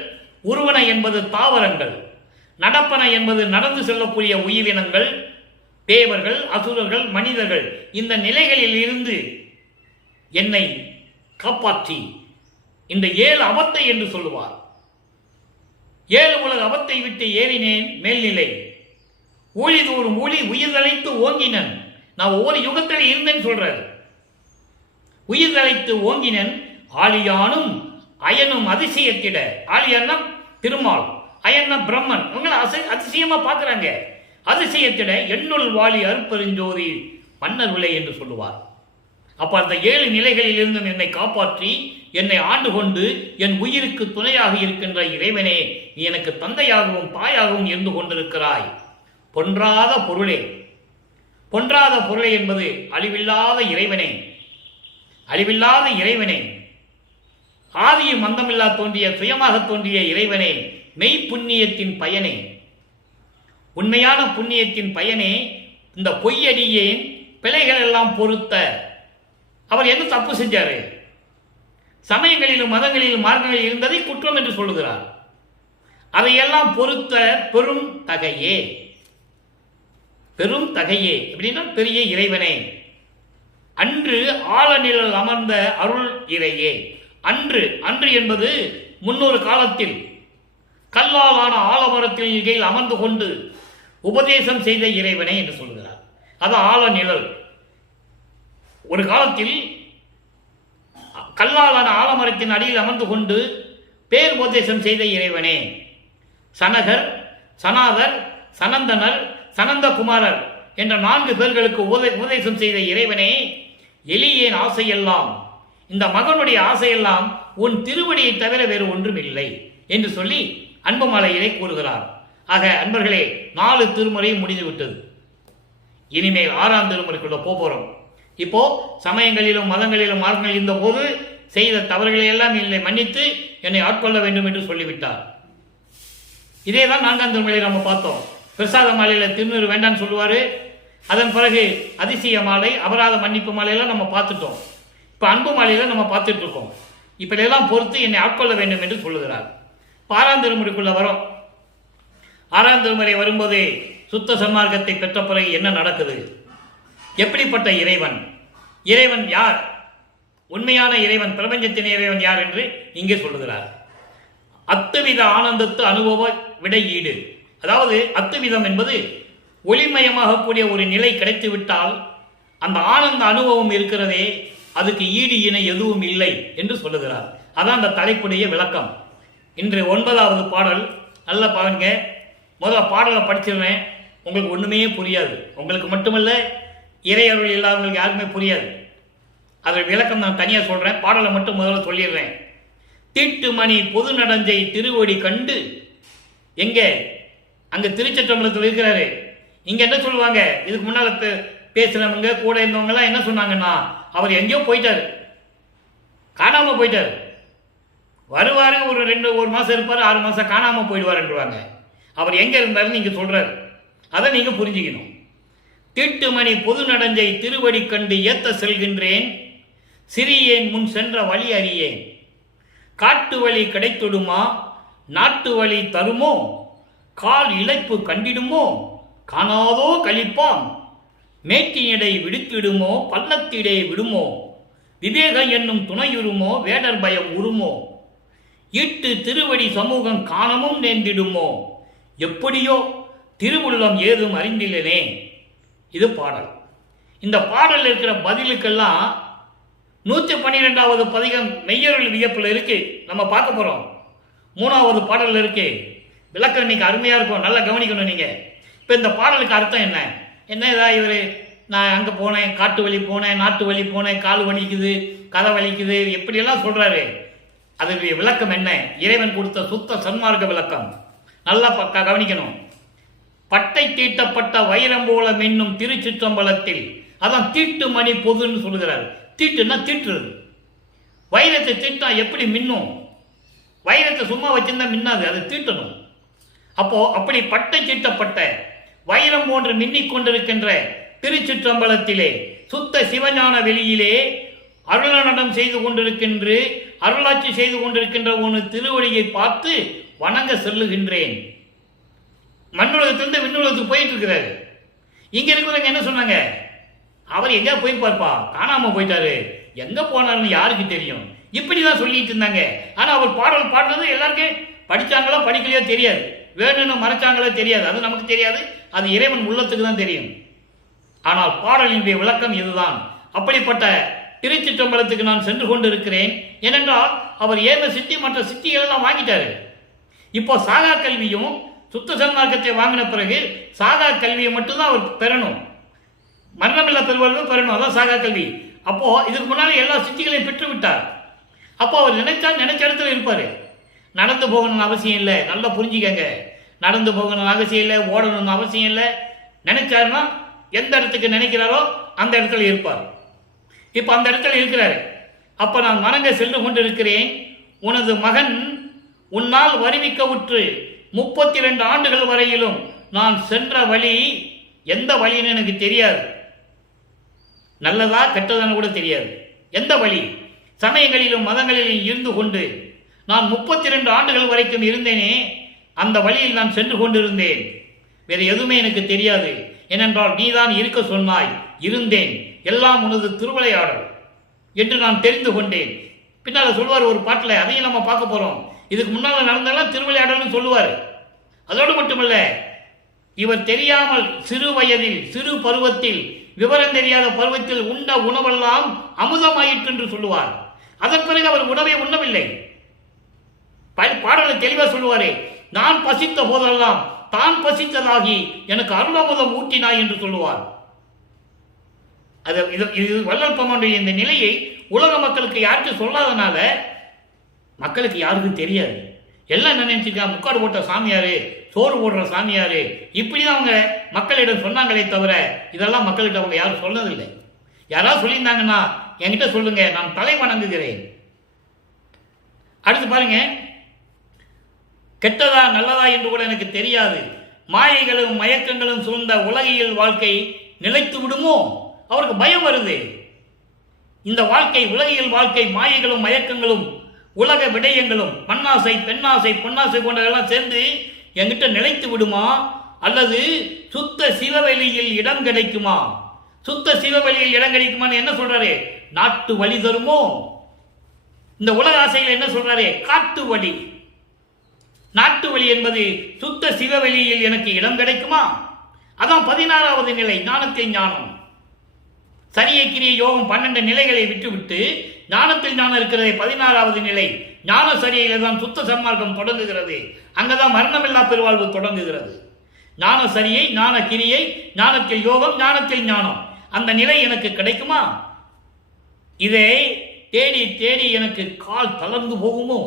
உருவன என்பது தாவரங்கள், நடப்பன என்பது நடந்து செல்லக்கூடிய உயிரினங்கள், தேவர்கள், அசுரர்கள், மனிதர்கள். இந்த நிலைகளில் இருந்து என்னை காப்பாற்றி இந்த 7 அவத்தை என்று சொல்லுவார். 7 உலக அவத்தை விட்டு ஏறினேன் மேல்நிலை, ஊழிதோறும் ஊழி உயிர்தழைத்து ஓங்கினன். நான் ஒவ்வொரு யுகத்தில் இருந்தேன்னு சொல்றாரு. உயிர்தழைத்து ஓங்கினன் ஆலியானும் அயனும் அதிசயத்திட. ஆலியான்னா திருமால், அயன்னா பிரம்மன். இவங்களை அதிசயமா பார்க்குறாங்க. அதிசயத்திட எண்ணுள் வாலி அருப்பெருஞ்சோதி மன்னர் விலை என்று சொல்லுவார். அப்ப அந்த 7 நிலைகளில் இருந்தும் என்னை காப்பாற்றி என்னை ஆண்டு கொண்டு என் உயிருக்கு துணையாக இருக்கின்ற இறைவனே, நீ எனக்கு தந்தையாகவும் தாயாகவும் இருந்து கொண்டிருக்கிறாய். பொன்றாத பொருளே, பொன்றாத பொருளே என்பது அழிவில்லாத இறைவனே, அழிவில்லாத இறைவனே, ஆதியும் மந்தமில்லா தோன்றிய சுயமாக தோன்றிய இறைவனே, மெய் புண்ணியத்தின் பயனே, உண்மையான புண்ணியத்தின் பயனே, இந்த பொய்யடியேன் பிழைகள் எல்லாம் பொறுத்த. அவர் என்ன தப்பு செஞ்சாரு? சமயங்களிலும் மதங்களிலும் மார்க்கங்களில் இருந்ததை குற்றம் என்று சொல்லுகிறார். அதையெல்லாம் பொறுத்த பெரும் தகையே, பெரும் தகையே அப்படின்னா பெரிய இறைவனே, அன்று ஆழநிழல் அமர்ந்த அருள் இறையே. அன்று, அன்று என்பது முன்னொரு காலத்தில் கல்லாலான ஆலமரத்தின் கீழ் அமர்ந்து கொண்டு உபதேசம் செய்த இறைவனே என்று சொல்கிறார். அது ஆழநிழல். ஒரு காலத்தில் கல்லாலான ஆலமரத்தின் அடியில் அமர்ந்து கொண்டு பேர் உபதேசம் செய்த இறைவனே. சனகர், சனாதர், சனந்தனர், சனந்தகுமாரர் என்ற 4 பேர்களுக்கு உபதேசம் செய்த இறைவனே, எளியேன் ஆசையெல்லாம், இந்த மகனுடைய ஆசையெல்லாம் உன் திருவடியை தவிர வேறு ஒன்றும் இல்லை என்று சொல்லி அன்பு மாலையிலே கூறுகிறார். ஆக அன்பர்களே, 4 திருமுறை முடிந்துவிட்டது. இனிமேல் 6ஆம் திருமுறைக்குள்ள போகிறோம். இப்போ சமயங்களிலும் மதங்களிலும் மார்க்கங்கள் இருந்த போது செய்த தவறுகளை எல்லாம் என்னை மன்னித்து என்னை ஆட்கொள்ள வேண்டும் என்று சொல்லிவிட்டார். இதேதான் 4ஆம் திருமுறையை நம்ம பார்த்தோம். பிரசாத மாலையில திருநீறு வேண்டான்னு சொல்லுவாரு. அதன் பிறகு அதிசய மாலை, அபராத மன்னிப்பு மாலையெல்லாம் நம்ம பார்த்துட்டோம். இப்ப அன்பு மாலையில நம்ம பார்த்துட்டு இருக்கோம். இப்ப இதெல்லாம் பொறுத்து என்னை ஆட்கொள்ள வேண்டும் என்று சொல்லுகிறார். 6ஆம் திருமுறைக்குள்ள வரும். 6ஆம் திருமுறை வரும்போதே சுத்த சன்மார்க்கத்தை பெற்ற பிறகு என்ன நடக்குது, எப்படிப்பட்ட இறைவன், இறைவன் யார், உண்மையான இறைவன், பிரபஞ்சத்தின் இறைவன் யார் என்று இங்கே சொல்லுகிறார். அத்துவித ஆனந்தத்து அனுபவ விடை ஈடு. அதாவது அத்துவிதம் என்பது ஒளிமயமாக கூடிய ஒரு நிலை கிடைத்துவிட்டால் அந்த ஆனந்த அனுபவம் இருக்கிறதே, அதுக்கு ஈடு இணை எதுவும் இல்லை என்று சொல்லுகிறார். அதான் அந்த தலைப்புடைய விளக்கம். இன்று 9வது பாடல். நல்ல பாருங்க. முதல்ல பாடலை படிச்சிருவேன். உங்களுக்கு ஒன்றுமே புரியாது. உங்களுக்கு மட்டுமல்ல, இறையருள் இல்லாதவங்களுக்கு யாருமே புரியாது. அதோட விளக்கம் நான் தனியாக சொல்கிறேன். பாடலை மட்டும் முதல்ல சொல்லிடுறேன். தீட்டு மணி பொது நடஞ்சை திருவடி கண்டு, எங்கே அங்கே திருச்சற்றம்பலத்தில் இருக்கிறாரு. இங்கே என்ன சொல்லுவாங்க, இதுக்கு முன்னால் பேசுகிறவங்க கூட இருந்தவங்கலாம் என்ன சொன்னாங்கன்னா, அவர் எங்கேயோ போயிட்டாரு, காணாமல் போயிட்டார். வருவாரு, ஒரு மாதம் இருப்பார், 6 மாதம் காணாமல் போயிடுவாருன்றவாங்க. அவர் எங்கே இருந்தாருன்னு நீங்கள் சொல்கிறார். அதை நீங்கள் புரிஞ்சுக்கணும். தீட்டுமணி பொது நடஞ்சை திருவடி கண்டு ஏத்த செல்கின்றேன், சிறியேன் முன் சென்ற வழி அறியேன். காட்டு வழி கிடைத்தொடுமா, நாட்டு வழி தருமோ, கால் இழைப்பு கண்டிடுமோ, காணாதோ கழிப்பான், மேட்டினிடை விடுத்திடுமோ, பள்ளத்திடை விடுமோ, விவேகம் என்னும் துணையுறுமோ, வேடர் பயம் உருமோ, ஈட்டு திருவடி சமூகம் காணமும் நேர்ந்திடுமோ, எப்படியோ திருவுள்ளம் ஏதும் அறிந்தில்லனே. இது பாடல். இந்த பாடல் இருக்கிற பதிலுக்கெல்லாம் 112வது பதிகம் மெய்யருள் வியப்பில் இருக்கு. நம்ம பார்க்க போறோம். 3வது பாடல் இருக்கு. விளக்கம் இன்னைக்கு அருமையா இருக்கும், நல்லா கவனிக்கணும் நீங்க. இப்ப இந்த பாடலுக்கு அர்த்தம் என்ன? இதா இவரு, நான் அங்க போனேன், காட்டு வழி போனேன், நாட்டு வழி போனேன், கால் வலிக்குது, கதை வலிக்குது, எப்படியெல்லாம் சொல்றாரு. அதனுடைய விளக்கம் என்ன? இறைவன் கொடுத்த சுத்த சன்மார்க்க விளக்கம். நல்லா கவனிக்கணும். பட்டை தீட்டப்பட்ட வைரம் போல மின்னும் திருச்சிற்றம்பலத்தில், அதான் தீட்டு மணி பொதுன்னு சொல்லுகிறார். தீட்டுன்னா தீட்டுறது. வைரத்தை தீட்டா எப்படி மின்னும்? வைரத்தை சும்மா வச்சிருந்தா மின்னாது, அதை தீட்டணும். அப்போ அப்படி பட்டை தீட்டப்பட்ட வைரம் போன்று மின்னிக் கொண்டிருக்கின்ற திருச்சிற்றம்பலத்திலே, சுத்த சிவஞான வெளியிலே அருளநடம் செய்து கொண்டிருக்கின்ற, அருளாட்சி செய்து கொண்டிருக்கின்ற ஒரு திருவடியை பார்த்து வணங்க செல்லுகின்றேன். மண்ணுலகத்திலிருந்து விண்ணுலகத்துக்கு போயிட்டு இருக்கிறாரு. இங்க இருக்கிறவங்க என்ன சொன்னாங்க, அவர் எங்க போயிருப்பார்ப்பா, காணாம போயிட்டாரு, எங்க போனாருன்னு யாருக்கு தெரியும், இப்படிதான் சொல்லிட்டு இருந்தாங்க. ஆனா அவர் பாடல் பாடுறது எல்லாருக்கும் படிச்சாங்களோ படிக்கலையோ தெரியாது, வேணும்னு மறைச்சாங்களோ தெரியாது, அது நமக்கு தெரியாது, அது இறைவன் உள்ளத்துக்கு தான் தெரியும். ஆனால் பாடலினுடைய விளக்கம் இதுதான். அப்படிப்பட்ட திருச்சிற்றம்பலத்துக்கு நான் சென்று கொண்டிருக்கிறேன். ஏனென்றால் அவர் ஏம சித்தி மற்ற சித்திகள் எல்லாம் வாங்கிட்டாரு. இப்போ சாகா கல்வியும் சுத்த சன்மார்க்கத்தை வாங்கின பிறகு சாகா கல்வியை மட்டும்தான் அவர் பெறணும், மரணமில்லா பெருவாழ்வு பெறணும், அதான் சாகா கல்வி. அப்போ இதுக்கு முன்னாடி எல்லா சித்திகளையும் பெற்று விட்டார். அப்போ அவர் நினைச்ச இடத்துல இருப்பாரு. நடந்து போகணும்னு அவசியம் இல்லை, நல்லா புரிஞ்சுக்கங்க. நடந்து போகணும்னு அவசியம் இல்லை, ஓடணும்னு அவசியம் இல்லை. நினைச்சாருன்னா எந்த இடத்துக்கு நினைக்கிறாரோ அந்த இடத்துல இருப்பார். இப்ப அந்த இடத்துல இருக்கிறாரு. அப்ப நான் வணங்க சென்று கொண்டிருக்கிறேன். உனது மகன் உன்னால் வருவிக்க உற்று 32 ஆண்டுகள் வரையிலும் நான் சென்ற வழி எந்த வழின்னு எனக்கு தெரியாது, நல்லதா கெட்டதான்னு கூட தெரியாது. எந்த வழி? சமயங்களிலும் மதங்களிலும் இருந்து கொண்டு நான் 32 ஆண்டுகள் வரைக்கும் இருந்தேனே, அந்த வழியில் நான் சென்று கொண்டிருந்தேன். வேறு எதுவுமே எனக்கு தெரியாது. ஏனென்றால் நீதான் இருக்க சொன்னாய், இருந்தேன், எல்லாம் உனது திருவிளையாடல் என்று நான் தெரிந்து கொண்டேன். பின்னால சொல்வார் ஒரு பாட்டில், அதையும் நம்ம பார்க்க போறோம். இதுக்கு முன்னால் நடந்தெல்லாம் திருவிளையாடல்னு சொல்லுவார். அதோடு மட்டுமல்ல, இவர் தெரியாமல் சிறு வயதில், சிறு பருவத்தில், விவரம் தெரியாத பருவத்தில் உண்ட உணவெல்லாம் அமுதமாயிற்று என்று சொல்லுவார். அதன் பிறகு அவர் உணவை உண்ணவில்லை. பாடலை தெளிவா சொல்லுவாரே, நான் பசித்த போதெல்லாம் தான் பசித்ததாகி எனக்கு அருளமுதம் ஊட்டினாய் என்று சொல்லுவார். அது இது வள்ளல் பெருமானுடைய இந்த நிலையை உலக மக்களுக்கு யாருக்கும் சொல்லாதனால மக்களுக்கு யாருக்கும் தெரியாது. எல்லாம் என்ன நினைச்சிருக்கா, முக்காடு போட்ட சாமியாரு, சோறு போடுற சாமியாரு, இப்படிதான் அவங்க மக்களிடம் சொன்னாங்களே தவிர இதெல்லாம் மக்களிடம் அவங்க யாரும் சொன்னதில்லை. யாராவது சொல்லியிருந்தாங்கன்னா என்கிட்ட சொல்லுங்க, நான் தலை வணங்குகிறேன். அடுத்து பாருங்க, கெட்டதா நல்லதா என்று கூட எனக்கு தெரியாது, மாயைகளும் மயக்கங்களும் சூழ்ந்த உலகியல் வாழ்க்கை நிலைத்து விடுமோ. அவருக்கு பயம் வருது. இந்த வாழ்க்கை, உலகியல் வாழ்க்கை, மாயைகளும் மயக்கங்களும் உலக விடயங்களும் மண்ணாசை பெண்ணாசை பொன்னாசை போன்றதெல்லாம் சேர்ந்து என்கிட்ட நிலைத்து விடுமா, அல்லது சுத்த சிவவெளியில் இடம் கிடைக்குமா? சுத்த சிவவெளியில் இடம் கிடைக்குமான்னு என்ன சொல்றாரு? நாட்டு வழி தருமோ. இந்த உலக ஆசைகள் என்ன சொல்றாரு? காட்டு வழி. நாட்டு வழி என்பது சுத்த சிவவெளியில் எனக்கு இடம் கிடைக்குமா? அதான் 16வது நிலை, ஞானத்தில் ஞானம். சரியை கிரிய யோகம் 12 நிலைகளை விட்டுவிட்டு ஞானத்தில் ஞானம் இருக்கிறது 16வது நிலை. ஞான சரியில தான் சுத்த சன்மார்க்கம் தொடங்குகிறது. அங்கதான் மரணமில்லா பெருவாழ்வு தொடங்குகிறது. ஞான சரியை, ஞான கிரியை, ஞானத்தில் யோகம், ஞானத்தில் ஞானம், அந்த நிலை எனக்கு கிடைக்குமா? இதை தேடி தேடி எனக்கு கால் தளர்ந்து போகுமோ?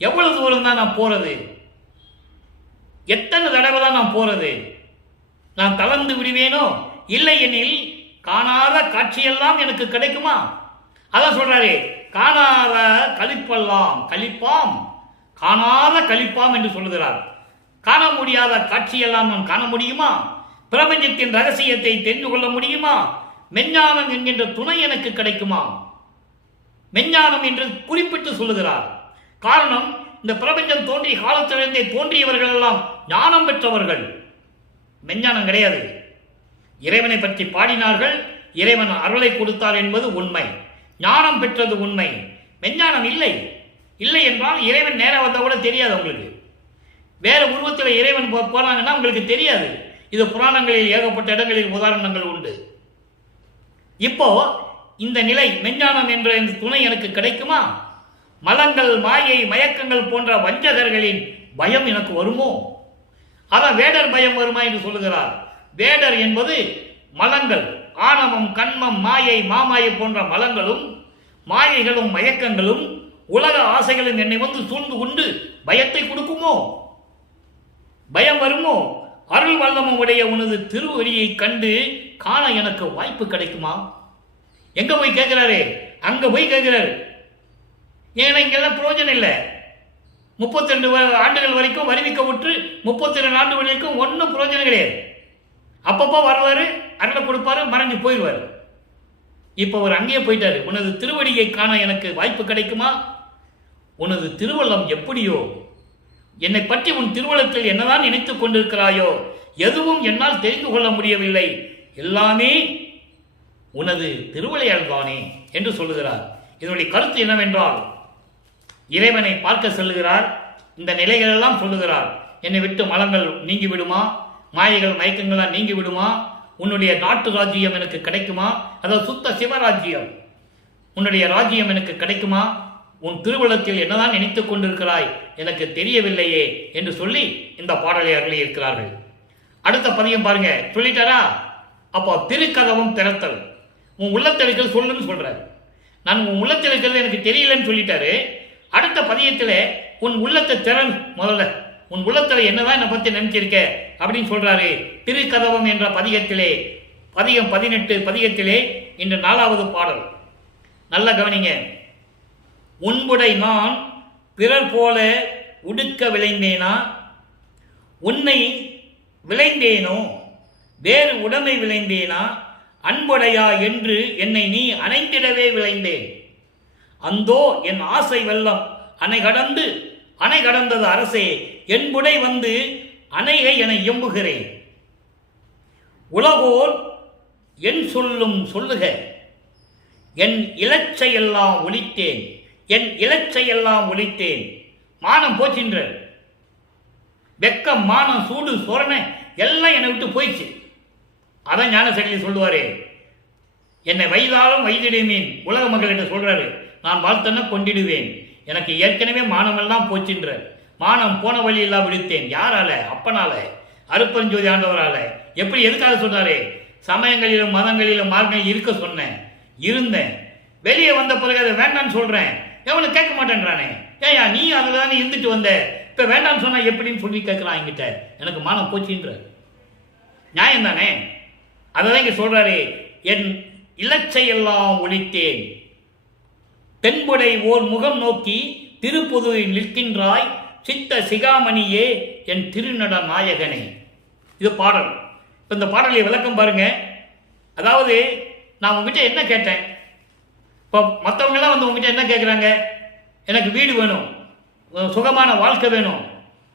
எவ்வளவு தூரம் தான் நான் போறது? எத்தனை தடவை தான் நான் போறது? நான் தளர்ந்து விடுவேனோ? இல்லை எனில் காணாத காட்சியெல்லாம் எனக்கு கிடைக்குமா? அதான் சொல்றாரு, காணாத கழிப்பெல்லாம் கழிப்பாம், காணாத கழிப்பாம் என்று சொல்லுகிறார். காண முடியாத காட்சியெல்லாம் நான் காண முடியுமா? பிரபஞ்சத்தின் ரகசியத்தை தெரிந்து கொள்ள முடியுமா? மெஞ்ஞானம் என்கின்ற துணை எனக்கு கிடைக்குமா? மெஞ்ஞானம் என்று குறிப்பிட்டு சொல்லுகிறார். காரணம், இந்த பிரபஞ்சம் தோன்றிய காலத்திலிருந்தே தோன்றியவர்கள் எல்லாம் ஞானம் பெற்றவர்கள். மெஞ்ஞானம் கிடையாது. இறைவனை பற்றி பாடினார்கள், இறைவன் அருளை கொடுத்தார் என்பது உண்மை, ஞானம் பெற்றது உண்மை. மெஞ்ஞானம் இல்லை. இல்லை என்றால் இறைவன் நேரம் வந்தால் கூட தெரியாது உங்களுக்கு. வேற உருவத்தில் இறைவன் போனாங்கன்னா உங்களுக்கு தெரியாது. இது புராணங்களில் ஏகப்பட்ட இடங்களில் உதாரணங்கள் உண்டு. இப்போ இந்த நிலை மெஞ்ஞானம் என்ற இந்த துணை எனக்கு கிடைக்குமா? மலங்கள், மாயை, மயக்கங்கள் போன்ற வஞ்சகர்களின் பயம் எனக்கு வருமோ? அதான் வேடர் பயம் வருமா என்று சொல்லுகிறார். வேடர் என்பது மலங்கள், ஆணவம், கண்மம், மாயை, மாமாயை போன்ற மலங்களும் மாயைகளும் மயக்கங்களும் உலக ஆசைகளும் என்னை வந்து சூழ்ந்து கொண்டு பயத்தை கொடுக்குமோ? பயம் வருமோ? அருள் வல்லமும் உடைய உனது திருவடியை கண்டு காண எனக்கு வாய்ப்பு கிடைக்குமா? எங்க போய் கேட்கிறாரு? அங்க போய் கேட்கிறாரு. ஏன்னா இங்கெல்லாம் பிரயோஜனம் இல்லை. 32 ஆண்டுகள் வரைக்கும் வருவிக்க விட்டு 32 ஆண்டு வரைக்கும் ஒன்றும் பிரயோஜனம் கிடையாது. அப்பப்போ வருவாரு, அருளை கொடுப்பாரு, மறைஞ்சு போயிடுவார். இப்போ அவர் அங்கேயே போயிட்டாரு. உனது திருவடியை காண எனக்கு வாய்ப்பு கிடைக்குமா? உனது திருவள்ளம் எப்படியோ, என்னை பற்றி உன் திருவள்ளத்தில் என்னதான் நினைத்துக் கொண்டிருக்கிறாயோ, எதுவும் என்னால் தெரிந்து கொள்ள முடியவில்லை, எல்லாமே உனது திருவிளையாடல் தானே என்று சொல்லுகிறார். இதனுடைய கருத்து என்னவென்றால், இறைவனை பார்க்க செல்லுகிறார், இந்த நிலைகளெல்லாம் சொல்லுகிறார். என்னை விட்டு மலங்கள் நீங்கி விடுமா? மாயைகள் மயக்கங்கள்லாம் நீங்கி விடுமா? உன்னுடைய நாட்டு ராஜ்யம் எனக்கு கிடைக்குமா? அதாவது சுத்த சிவராஜ்யம், உன்னுடைய ராஜ்யம் எனக்கு கிடைக்குமா? உன் திருவுள்ளத்தில் என்னதான் நினைத்துக் கொண்டிருக்கிறாய், எனக்கு தெரியவில்லையே என்று சொல்லி இந்த பாடலை அருளி இருக்கிறார்கள். அடுத்த பதியம் பாருங்க. சொல்லிட்டாரா? அப்போ திருக்கதவும் திறத்தல், உன் உள்ளத்தில் சொல்லுன்னு சொல்றாரு. நான் உன் உள்ளத்தில் இருக்கிறது எனக்கு தெரியலன்னு சொல்லிட்டாரு. அடுத்த பதியத்தில் உன் உள்ளத்தை திறன், முதல்ல உன் உள்ளத்தில் என்னதான் என்னை பற்றி நினைச்சிருக்க அப்படின்னு சொல்றாரு. திருக்கதவம் என்ற பதிகத்திலே, பதிகம் 18 பதிகத்திலே இன்று 4வது பாடல். நல்ல கவனிங்க. உன்புடை நான் பிறர் போல உடுக்க விளைந்தேனா? உன்னை விளைந்தேனோ? வேறு உடைமை விளைந்தேனா? அன்புடையா என்று என்னை நீ அணைந்திடவே விளைந்தேன். அந்தோ என் ஆசை வெள்ளம் அணை கடந்தது அரசே, என்புடை வந்து அணைகை என எம்புகிறேன். உலகோர் என் சொல்லும் சொல்லுக, என் இலச்சையெல்லாம் ஒழித்தேன், என் இலச்சையெல்லாம் ஒழித்தேன். மானம் போச்சின்ற, வெக்கம், மானம், சூடு, சொரணை எல்லாம் என்னை விட்டு போயிடுச்சு. அதான் ஞான சைடில் சொல்லுவாரு, என்னை வைதாலும் வைதிடுமீன். உலக மக்கள்கிட்ட சொல்றாரு, நான் வாழ்த்தன கொண்டிடுவேன், எனக்கு ஏற்கனவே மானமெல்லாம் போச்சுன்ற. மானம் போன வழியெல்லாம் விடுத்தேன். யாரால? அப்பனால, அருப்பஞ்சோதி ஆண்டவரால. எப்படி, எதுக்காக சொன்னாரு? சமயங்களிலும் மதங்களிலும் மார்க்கங்களில் இருக்க சொன்னேன், இருந்தேன். வெளியே வந்த பிறகு அதை வேண்டான்னு சொல்றேன், எவனும் கேட்க மாட்டேன்றானே. ஏயா நீ அதில் தானே இருந்துட்டு வந்த, இப்போ வேண்டான்னு சொன்னா எப்படின்னு சொல்லி கேட்குறான் என்கிட்ட. எனக்கு மானம் போச்சுன்ற நியாயம் தானே. அதான் இங்க சொல்றாரு, என் இலச்சையெல்லாம் ஒழித்தேன், தென்புடை ஓர் முகம் நோக்கி திருப்புதுவில் நிற்கின்றாய், சித்த சிகாமணியே என் திருநட நாயகனே. இது பாடல். இப்போ இந்த பாடலை விளக்கம் பாருங்க. அதாவது நான் உங்ககிட்ட என்ன கேட்டேன், இப்போ மற்றவங்கெல்லாம் வந்து உங்ககிட்ட என்ன கேட்குறாங்க, எனக்கு வீடு வேணும், சுகமான வாழ்க்கை வேணும்,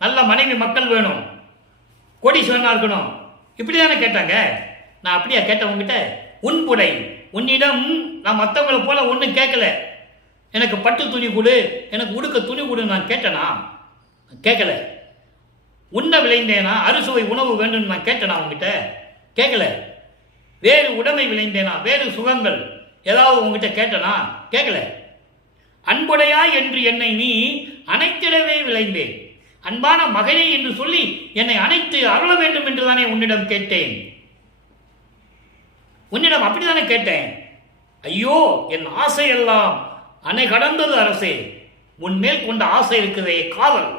நல்ல மனைவி மக்கள் வேணும், கோடீஸ்வரனா இருக்கணும், இப்படி தானே கேட்டாங்க. நான் அப்படியா கேட்டேன் உங்ககிட்ட? உன்புடை, உன்னிடம் நான் மற்றவங்களை போல ஒன்றும் கேட்கல. எனக்கு பட்டு துணி கொடு, எனக்கு உடுக்க துணி கொடு நான் கேட்டேனா? கேட்கல. உண்ண விளைந்தேனா, அறுசுவை உணவு வேண்டும் நான் கேட்டேனா உங்ககிட்ட? கேட்கல. வேறு உடைமை விளைந்தேனா, வேறு சுகங்கள் ஏதாவது உங்ககிட்ட கேட்டனா? கேட்கல. அன்புடையா என்று என்னை நீ அனைத்திடவே விளைந்தேன், அன்பான மகனே என்று சொல்லி என்னை அனைத்து அருள வேண்டும் என்று தானே உன்னிடம் கேட்டேன். உன்னிடம் அப்படித்தானே கேட்டேன். ஐயோ என் ஆசையெல்லாம் அணை கடந்தது அரசே, உன்மேல் கொண்ட ஆசை இருக்கிறதே, காதல்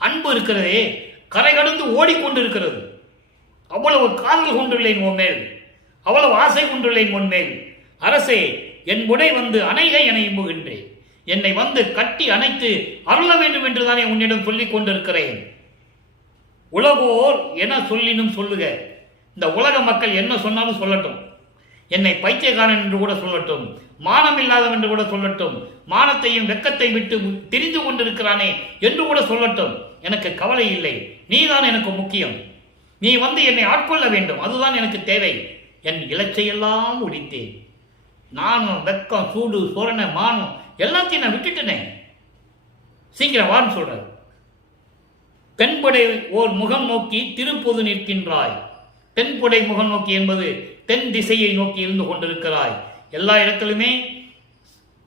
அன்பு இருக்கிறதே, கரை கடந்து ஓடிக்கொண்டிருக்கிறது. அவ்வளவு காதல் கொண்டுள்ளேன் உன் மேல், அவ்வளவு ஆசை கொண்டுள்ளேன் உன் மேல். அரசே என் உடை வந்து அணைகை என இம்புகின்றேன், என்னை வந்து கட்டி அணைத்து அருள வேண்டும் என்று தானே உன்னிடம் சொல்லிக் கொண்டிருக்கிறேன். உலகோர் என சொல்லினும் சொல்லுக, இந்த உலக மக்கள் என்ன சொன்னாலும் சொல்லட்டும், என்னை பைத்தியக்காரன் என்று கூட சொல்லட்டும், மானம் இல்லாதவன் என்று கூட சொல்லட்டும், மானத்தையும் வெக்கத்தை விட்டு தெரிந்து கொண்டிருக்கிறானே என்று கூட சொல்லட்டும், எனக்கு கவலை இல்லை. நீதான் எனக்கு முக்கியம். நீ வந்து என்னை ஆட்கொள்ள வேண்டும், அதுதான் எனக்கு தேவை. என் இலச்சையெல்லாம் ஒழித்தேன். நானும் வெக்கம், சூடு, சோரணை, மானம் எல்லாத்தையும் நான் விட்டுட்டேனே, சீக்கிரம் வான்னு சொல்றாரு. தென்புடை ஓர் முகம் நோக்கி திருப்பொது நிற்கின்றாய். தென்புடை முகம் நோக்கி என்பது தென் திசையை நோக்கி இருந்து கொண்டிருக்கிறாய். எல்லா இடத்திலுமே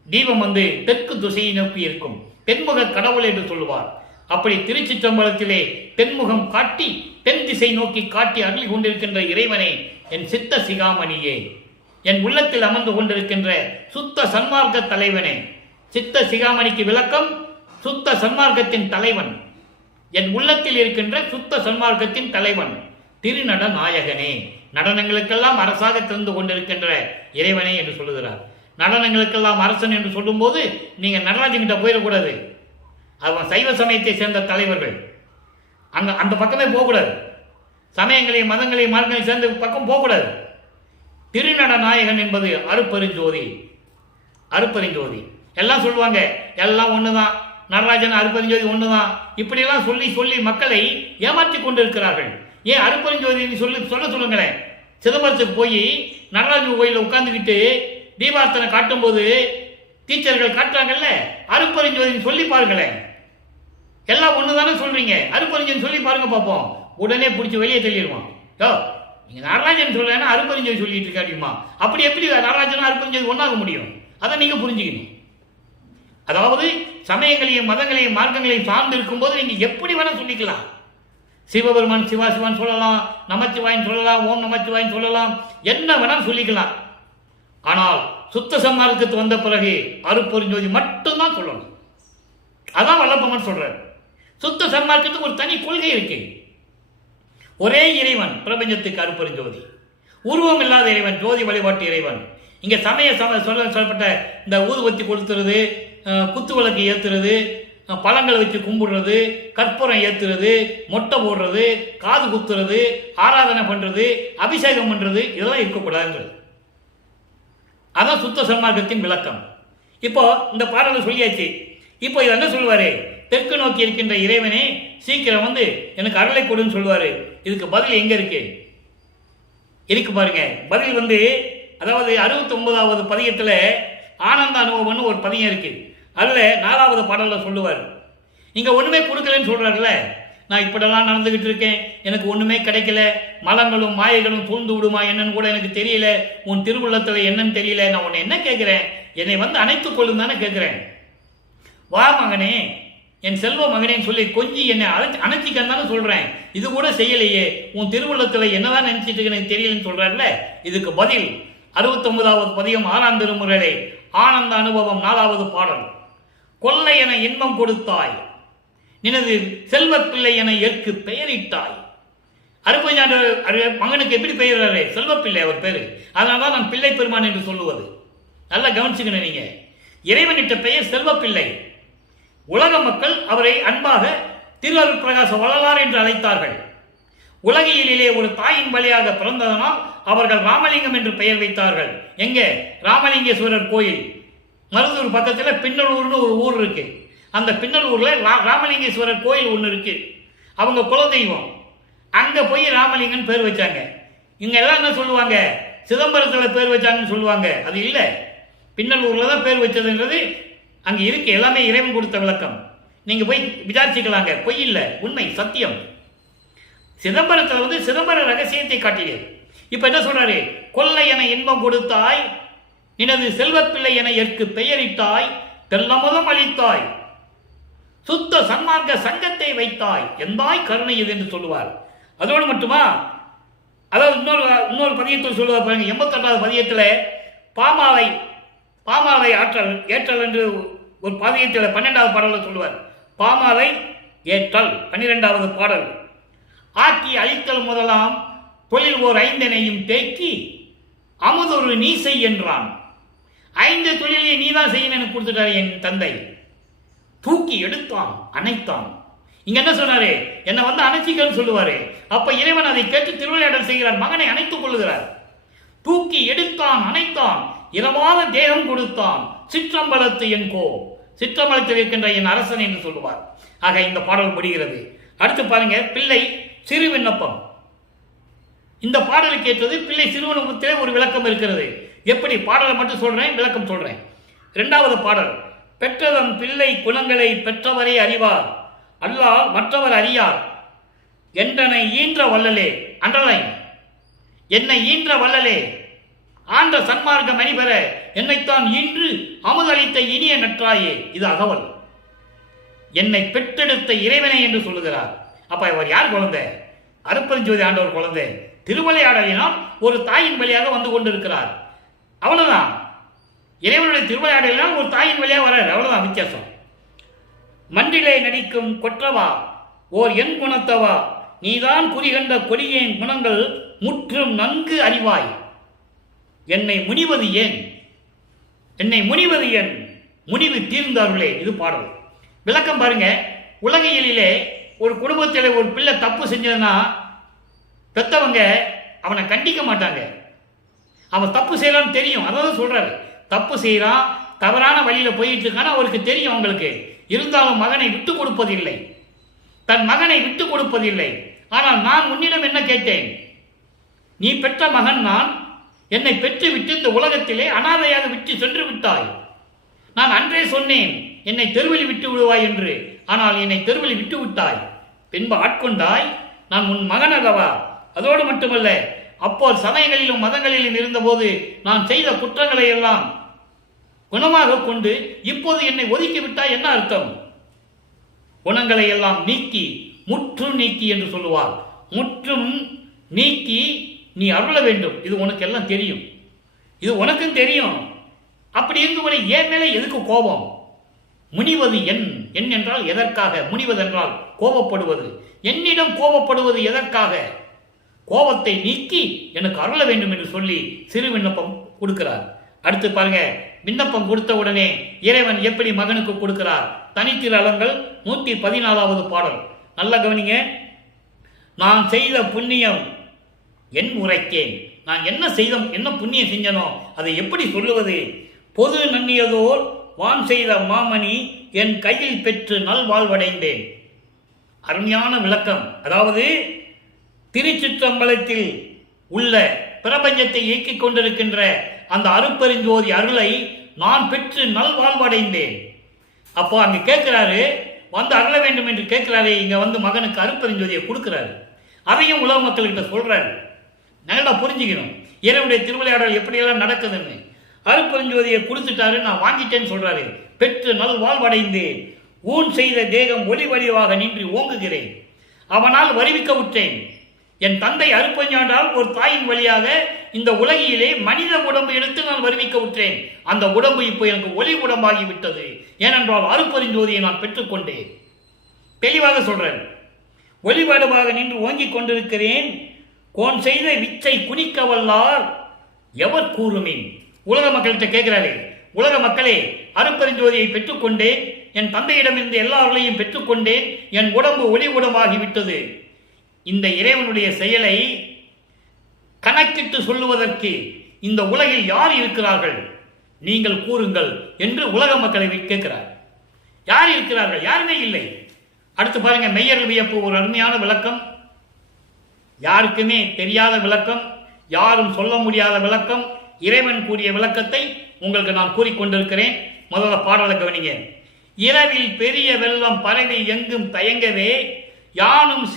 தீபம் வந்து தெற்கு திசையை நோக்கி இருக்கும், தென்முக கடவுள் என்று சொல்லுவார். அப்படி திருச்சிற்றம்பலத்திலே தென்முகம் காட்டி தென் திசை நோக்கி காட்டி அருளி கொண்டிருக்கின்ற இறைவனே, என் சித்த சிகாமணியே, என் உள்ளத்தில் அமர்ந்து கொண்டிருக்கின்ற சுத்த சன்மார்க்க தலைவனே. சித்த சிகாமணிக்கு விளக்கம் சுத்த சன்மார்க்கத்தின் தலைவன், என் உள்ளத்தில் இருக்கின்ற சுத்த சன்மார்க்கத்தின் தலைவன், திருநட நாயகனே, நடனங்களுக்கெல்லாம் அரசாக திறந்து கொண்டிருக்கின்ற இறைவனே என்று சொல்லுகிறார். நடனங்களுக்கெல்லாம் அரசன் என்று சொல்லும் போது நீங்க நடராஜன் கிட்ட போயிடக்கூடாது. அவன் சைவ சமயத்தை சேர்ந்த தலைவர்கள், அங்க அந்த பக்கமே போகக்கூடாது. சமயங்களையும் மதங்களையும் மார்க்கங்களையும் சேர்ந்த பக்கம் போகக்கூடாது. திருநட நாயகன் என்பது அருப்பெருஞ்சோதி. அருப்பெருஞ்சோதி எல்லாம் சொல்லுவாங்க, எல்லாம் ஒண்ணுதான், நடராஜன் அருப்பெருஞ்சோதி ஒண்ணுதான், இப்படியெல்லாம் சொல்லி சொல்லி மக்களை ஏமாற்றி கொண்டிருக்கிறார்கள். ஏன் அருப்பெருஞ்சோதி சொல்ல சொல்லுங்களேன். சிதம்பரத்துக்கு போய் நடராஜன் கோயிலில் உட்கார்ந்துக்கிட்டு தீபார்த்தனை காட்டும் போது டீச்சர்கள் காட்டுறாங்கல்ல, அருப்பெருஞ்சோதி சொல்லி பாருங்களேன். எல்லாம் ஒண்ணுதானே சொல்றீங்க, அருப்பெருஞ்சோதி சொல்லி பாருங்க பார்ப்போம். உடனே பிடிச்சி வெளியே தள்ளிடுவான். யோ நீங்க நடராஜன் சொல்றேன்னா அருப்பெருஞ்சோதி சொல்லிட்டு இருக்காடியுமா, அப்படி எப்படி நடராஜனும் அருப்பெருஞ்சோதி ஒன்றாக முடியும்? அதை நீங்க புரிஞ்சுக்கணும். அதாவது சமயங்களையும் மதங்களையும் மார்க்கங்களையும் சார்ந்து இருக்கும் போது நீங்க எப்படி வேணா சொல்லிக்கலாம். சிவபெருமான் சிவா சிவான் சொல்லலாம், நமச்சிவாயின் சொல்லலாம், ஓம் நமச்சிவாயின் சொல்லலாம், என்ன வேணாலும் சொல்லிக்கலாம். ஆனால் சுத்த சன்மார்க்கத்து வந்த பிறகு அருப்பெருஞ்சோதி மட்டும்தான் சொல்லணும். அதான் வல்லப்பமன் சொல்றார். சுத்த சன்மார்க்கத்துக்கு ஒரு தனி கொள்கை இருக்கு. ஒரே இறைவன் பிரபஞ்சத்துக்கு அருப்பெருஞ்சோதி, உருவம் இல்லாத இறைவன், ஜோதி வழிபாட்டு இறைவன். இங்க சமய சொல்லப்பட்ட இந்த ஊதுபத்தி கொளுத்துறது, குத்து விளக்கு ஏத்துறது, பழங்கள் வச்சு கும்பிடுறது, கற்பூரம் ஏத்துறது, மொட்டை போடுறது, காது குத்துறது, ஆராதனை பண்றது, அபிஷேகம் பண்றது, இதெல்லாம் இருக்கக்கூடாதுன்றது. அதான் சுத்த சன்மார்க்கத்தின் விளக்கம். இப்போ இந்த பாடலை சொல்லியாச்சு. இப்போ இது என்ன சொல்லுவாரு? தெற்கு நோக்கி இருக்கின்ற இறைவனே சீக்கிரம் வந்து எனக்கு அருளை கொடுன்னு சொல்லுவாரு. இதுக்கு பதில் எங்க இருக்கு? இருக்கு பாருங்க. பதில் வந்து அதாவது 69வது பதியத்துல ஆனந்த அனுபவம்னு ஒரு பதியம் இருக்கு. அதுல 4வது பாடல்ல சொல்லுவார், நீங்க ஒண்ணுமே கொடுக்கலன்னு சொல்றாருல்ல, நான் இப்படிலாம் நடந்துகிட்டு இருக்கேன், எனக்கு ஒண்ணுமே கிடைக்கல, மலங்களும் மாயைகளும் சூழ்ந்து விடுமா என்னன்னு கூட எனக்கு தெரியல, உன் திருவுள்ளத்துல என்னன்னு தெரியல, நான் உன்னை என்ன கேட்கிறேன், என்னை வந்து அணைத்துக் கொள்ளும் தானே கேட்கிறேன். வா மகனே, என் செல்வ மகனேன்னு சொல்லி கொஞ்சம் என்னை அணைச்சிக்கன்னு சொல்றேன், இது கூட செய்யலையே, உன் திருவுள்ளத்துல என்னதான் நினைச்சிட்டு எனக்கு தெரியலன்னு சொல்றாருல. இதுக்கு பதில் 69வது பதிகம் 6ஆம் திருமுறையிலே ஆனந்த அனுபவம் 4வது பாடல். கொள்ளை என இன்பம் கொடுத்தாய், நினது செல்வ பிள்ளை என ஏற்கு பெயரிட்டாய். அருப்பஞ்சாண்டு மகனுக்கு எப்படி பெயர்றாரு? செல்வப்பிள்ளை அவர் பேரு. அதனால்தான் நான் பிள்ளை பெருமான் என்று சொல்லுவது. நல்லா கவனிச்சுக்கணும் நீங்க. இறைவனிட்ட பெயர் செல்வப்பிள்ளை. உலக மக்கள் அவரை அன்பாக திருஅருள் பிரகாச வள்ளலார் என்று அழைத்தார்கள். உலகியலிலே ஒரு தாயின் வழியாக பிறந்ததனால் அவர்கள் ராமலிங்கம் என்று பெயர் வைத்தார்கள். எங்க? ராமலிங்கேஸ்வரர் கோயில் மருதூர் பக்கத்தில் பின்னலூர்னு ஒரு ஊர் இருக்கு. அந்த பின்னலூர்ல ராமலிங்கேஸ்வரர் கோயில் ஒன்று இருக்கு. அவங்க குலதெய்வம். அங்க போய் ராமலிங்கன் பேர் வச்சாங்க. இங்க எல்லாம் என்ன சொல்லுவாங்க? சிதம்பரத்தில் பேர் வச்சாங்கன்னு சொல்லுவாங்க. அது இல்லை, பின்னலூர்ல தான் பேர் வச்சதுன்றது அங்க இருக்கு. எல்லாமே இறைவன் கொடுத்த விளக்கம். நீங்க போய் விசாரிச்சுக்கலாங்க. பொய் இல்லை, உண்மை, சத்தியம். சிதம்பரத்தில் சிதம்பர ரகசியத்தை காட்டியது. இப்ப என்ன சொல்றாரு? கொள்ளை என இன்பம் கொடுத்தாய், நினது செல்வப்பிள்ளை என ஏற்கு பெயரிட்டாய், தெல்லமுதம் அளித்தாய், சுத்த சன்மார்க்க சங்கத்தை வைத்தாய், எந்தாய் கருணை இது என்று சொல்லுவார். அதோடு மட்டுமா, அதாவது இன்னொரு பதியத்தில் சொல்லுவார் பாருங்க. 88வது பதியத்தில் பாமாலை ஏற்றல் என்று ஒரு பதியத்தில் 12வது பாடலில் சொல்லுவார். பாமாலை ஏற்றல் 12வது பாடல். ஆக்கி அழித்தல் முதலாம் தொழில் ஓர் 5 தேக்கி அமுதொரு நீ செய் என்றான். 5 தொழிலை நீதான் செய்யணும் எனக்கு கொடுத்துட்டாரு என் தந்தை. தூக்கி எடுத்தான், அணைத்தான். இங்க என்ன சொன்னாரு? என்னை அணைச்சிக்கன்னு சொல்லுவாரு. அப்ப இறைவன் அதை கேட்டு திருவிளையாடல் செய்கிறார். மகனை அணைத்துக் கொள்ளுகிறார். தூக்கி எடுத்தான், அணைத்தான், இரவாத தேகம் கொடுத்தான், சிற்றம்பலத்து என் கோ, சிற்றம்பலத்தில் இருக்கின்ற என் அரசன் என்று சொல்லுவார். ஆக இந்த பாடல் முடிகிறது. அடுத்து பாருங்க, பிள்ளை சிறு விண்ணப்பம். இந்த பாடலுக்கு ஏற்றது பிள்ளை சிறு விண்ணப்பத்திலே ஒரு விளக்கம் இருக்கிறது. எப்படி? பாடலை மட்டும் சொல்றேன், விளக்கம் சொல்றேன். 2வது பாடல். பெற்றதன் பிள்ளை குணங்களை பெற்றவரை அறிவார், அல்லால் மற்றவர் அறியார், என்றனை ஈன்ற வல்லலே, அன்றனை என்னை ஈன்ற வல்லலே, ஆண்ட சன்மார்க்க மணிபெற என்னைத்தான் ஈன்று அமுதளித்த இனிய நற்றாயே. இது அகவல். என்னை பெற்றெடுத்த இறைவனை என்று சொல்லுகிறார். அப்ப இவர் யார் குழந்தை? அருப்பெருஞ்சோதி ஆண்டவர் குழந்தை. திருவிளையாடலினால் ஒரு தாயின் வழியாக வந்து கொண்டிருக்கிறார். அவ்வளவுதான். இறைவனுடைய திருவிளையாடலினால் ஒரு தாயின் வழியாக வராது. அவ்வளவுதான் வித்தியாசம். மன்றிலே நடிக்கும் கொற்றவா, ஓர் என் குணத்தவா, நீதான் குறிகண்ட கொடியேன் குணங்கள் முற்றும் நன்கு அறிவாய், என்னை முனிவது ஏன், என்னை முனிவது ஏன், முனிவு தீர்ந்தார்களே. இது பாடல். விளக்கம் பாருங்க. உலகியலிலே ஒரு குடும்பத்தில் ஒரு பிள்ளை தப்பு செஞ்சதுன்னா பெத்தவங்க அவனை கண்டிக்க மாட்டாங்க. அவன் தப்பு செய்யலான்னு தெரியும். அதாவது சொல்றாரு, தப்பு செய்யறான், தவறான வழியில போயிட்டு இருக்கான்னு அவருக்கு தெரியும். அவங்களுக்கு இருந்தாலும் மகனை விட்டு கொடுப்பதில்லை, தன் மகனை விட்டு கொடுப்பதில்லை. ஆனால் நான் உன்னிடம் என்ன கேட்டேன்? நீ பெற்ற மகன் நான், என்னை பெற்று விட்டு இந்த உலகத்திலே அனாதையாக விட்டு சென்று விட்டாய். நான் அன்றே சொன்னேன் என்னை தெருவில் விட்டு விடுவாய் என்று. ஆனால் என்னை தெருவில் விட்டு விட்டாய், பின்பு ஆட்கொண்டாய். நான் உன் மகன் அல்லவா? அதோடு மட்டுமல்ல, அப்போ சமயங்களிலும் மதங்களிலும் இருந்தபோது நான் செய்த குற்றங்களை எல்லாம் குணமாக கொண்டு இப்போது என்னை ஒதுக்கி விட்டாய். என்ன அர்த்தம்? குணங்களை எல்லாம் நீக்கி, முற்றும் நீக்கி என்று சொல்லுவார். முற்றும் நீக்கி நீ அருள வேண்டும். இது உனக்கு எல்லாம் தெரியும், இது உனக்கும் தெரியும். அப்படி இருக்கும்போது என் மேலே எதுக்கு கோபம்? முனிவது என் என்றால் எதற்காக? முனிவது என்றால் கோபப்படுவது. என்னிடம் கோபப்படுவது எதற்காக? கோபத்தை நீக்கி எனக்கு அருள வேண்டும் என்று சொல்லி சிறு விண்ணப்பம் கொடுக்கிறார். அடுத்து பாருங்க, விண்ணப்பம் கொடுத்த உடனே இறைவன் எப்படி மகனுக்கு கொடுக்கிறார்? தனித்திரு அலங்கள் 114வது பாடல். நல்ல கவனிங்க. நான் செய்த புண்ணியம் என் உரைக்கேன். நான் என்ன புண்ணியம் செஞ்சனோ அதை எப்படி சொல்லுவது? பொது நன்னியதோர் வான் செய்த மாமணி என் கையில் பெற்று நல்வாழ்வடைந்தேன். அருமையான விளக்கம். அதாவது திருச்சிற்றம்பலத்தில் உள்ள பிரபஞ்சத்தை இயக்கிக் கொண்டிருக்கின்ற அந்த அருட்பெருஞ்சோதி அருளை நான் பெற்று நல்வாழ்வடைந்தேன். அப்போ அங்க கேட்கிறாரு, அருள வேண்டும் என்று கேட்கிறாரு. இங்க மகனுக்கு அருட்பெருஞ்சோதியை கொடுக்கிறாரு. அதையும் உலக மக்கள்கிட்ட சொல்றாரு. நல்லா புரிஞ்சுக்கணும் இறைவனுடைய திருவிளையாடல் எப்படியெல்லாம் நடக்குதுன்னு. அருட்பெருஞ்சோதியை கொடுத்துட்டாரு, நான் வாங்கிட்டேன்னு சொல்றாரு. பெற்று நல்வாழ்வடைந்தேன், ஊன் செய்த தேகம் ஒளி வடிவாக நின்று ஓங்குகிறேன். அவனால் வருவிக்க விட்டேன். என் தந்தை அருப்பஞ்சாண்டால் ஒரு தாயின் வழியாக இந்த உலகிலே மனித உடம்பு எடுத்து நான் வருவிக்க விட்டேன். அந்த உடம்பு இப்போ எனக்கு ஒளி உடம்பாகி விட்டது. ஏனென்றால் அருப்பெருஞ்சோதியை நான் பெற்றுக்கொண்டேன். தெளிவாக சொல்றேன். ஒளிவடுவாக நின்று ஓங்கிக் கொண்டிருக்கிறேன். கோன் செய்த விச்சை குனிக்க வல்லார் எவர் கூறுமின். உலக மக்கள்கிட்ட கேட்கிறாரே, உலக மக்களே, அருப்பெருஞ்சோதியை பெற்றுக்கொண்டேன். என் தந்தையிடமிருந்து எல்லாவர்களையும் பெற்றுக்கொண்டேன். என் உடம்பு ஒளி உடம்பாகிவிட்டது. இந்த இறைவனுடைய செயலை கணக்கிட்டு சொல்லுவதற்கு இந்த உலகில் யார் இருக்கிறார்கள்? நீங்கள் கூறுங்கள் என்று உலக மக்களை கேட்கிறார். யார் இருக்கிறார்கள்? யாருமே இல்லை. அடுத்து பாருங்க, மெய்யர் வியப்பு ஒரு அருமையான விளக்கம். யாருக்குமே தெரியாத விளக்கம், யாரும் சொல்ல முடியாத விளக்கம், இறைவன் கூறிய விளக்கத்தை உங்களுக்கு நான் கூறிக்கொண்டிருக்கிறேன். முதல்ல பாடலை கவனிங்க. இரவில் பெரிய வெள்ளம் பரவி எங்கும் தயங்கவே யானும்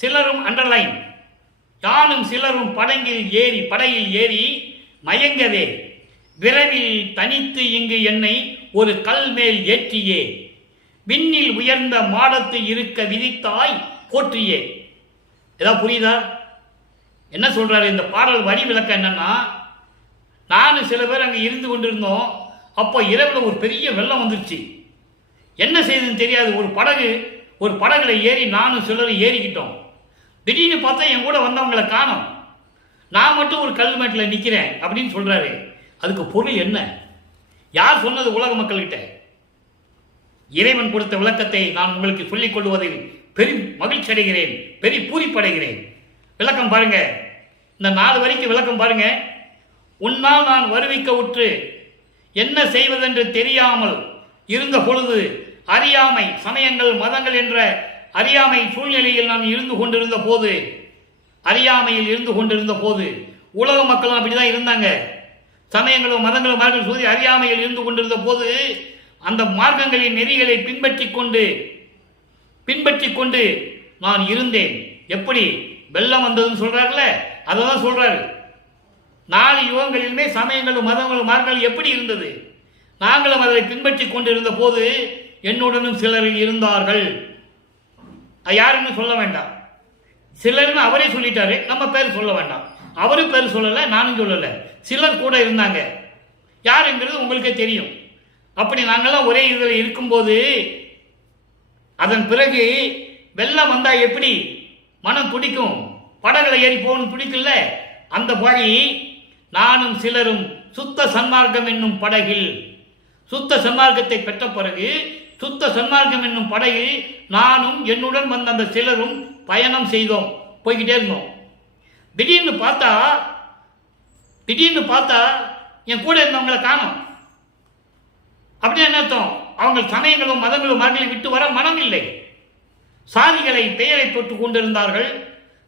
சிலரும் அண்டர்லைன், யானும் சிலரும் படையில் ஏறி மயங்கவே விரைவில் தனித்து இங்கு என்னை ஒரு கல் மேல் ஏற்றியே விண்ணில் உயர்ந்த மாடத்து இருக்க விதித்தாய் போற்றியே. ஏதாவது புரியுதா? என்ன சொல்றாரு இந்த பாடல் வரி விளக்கம்? என்னன்னா, நானும் சில பேர் அங்கே இருந்து கொண்டிருந்தோம். அப்போ இரவில் ஒரு பெரிய வெள்ளம் வந்துருச்சு. என்ன செய்யுதுன்னு தெரியாது. ஒரு படகுல ஏறி நானும் சிலரும் ஏறிக்கிட்டோம். திடீர்னு பார்த்தா என் கூட வந்தவங்களை காணோம். நான் மட்டும் ஒரு கல்மேட்டில் நிற்கிறேன் அப்படின்னு சொல்றாரு. அதுக்கு பொருள் என்ன? யார் சொன்னது? உலக மக்கள்கிட்ட. இறைவன் கொடுத்த விளக்கத்தை நான் உங்களுக்கு சொல்லிக் கொள்வதில் பெரும் மகிழ்ச்சி அடைகிறேன், பெரிய பூரிப்படைகிறேன். விளக்கம் பாருங்க, இந்த 4 வரைக்கும் விளக்கம் பாருங்க. உன்னால் நான் வருவிக்க உற்று என்ன செய்வதென்று தெரியாமல் இருந்த பொழுது, அறியாமை, சமயங்கள் மதங்கள் என்ற அறியாமை சூழ்நிலையில் நான் இருந்து கொண்டிருந்த போது உலக மக்களும் அப்படிதான் இருந்தாங்க. சமயங்களும் மதங்களும் மார்க்கம் சொல்லி அறியாமையில் இருந்து கொண்டிருந்த போது அந்த மார்க்கங்களின் நெறிகளை பின்பற்றி கொண்டு நான் இருந்தேன். எப்படி? வெள்ளம் வந்ததுன்னு சொல்றாருல, அதான் சொல்றாரு. 4 யுகங்களிலுமே சமயங்களும் மதங்களும் மார்க்கங்கள் எப்படி இருந்தது? நாங்களும் அதை பின்பற்றி கொண்டிருந்த போது என்னுடனும் சிலர் இருந்தார்கள். யாருன்னு சொல்ல வேண்டாம். சிலர்னு அவரே சொல்லிட்டாரு, நம்ம பேர் சொல்ல வேண்டாம். அவரு பேர் சொல்லல, நானும் சொல்லல. சிலர் கூட இருந்தாங்க. யாருங்கிறது உங்களுக்கே தெரியும். அப்படி நாங்கள்லாம் ஒரே இதில் இருக்கும்போது அதன் பிறகு வெள்ளம் வந்தா எப்படி மனம் துடிக்கும்? படகுல ஏறி போகணும் துடிக்கல. அந்த வழி நானும் சிலரும் சுத்த சன்மார்க்கம் என்னும் படகில், சுத்த சன்மார்க்கத்தை பெற்ற பிறகு சுத்த சன்மார்க்கம் என்னும் படகில் நானும் என்னுடன் வந்த அந்த சிலரும் பயணம் செய்தோம், போய்கிட்டே இருந்தோம். திடீர்னு பார்த்தா என் கூட இருந்தவங்களை காணோம். அப்படி என்ன அர்த்தம்? அவங்க சமயங்களும் மதங்களும் மரங்களை விட்டு வர மனம் இல்லை. சாதிகளை பெயரை தொட்டுக் கொண்டிருந்தார்கள்.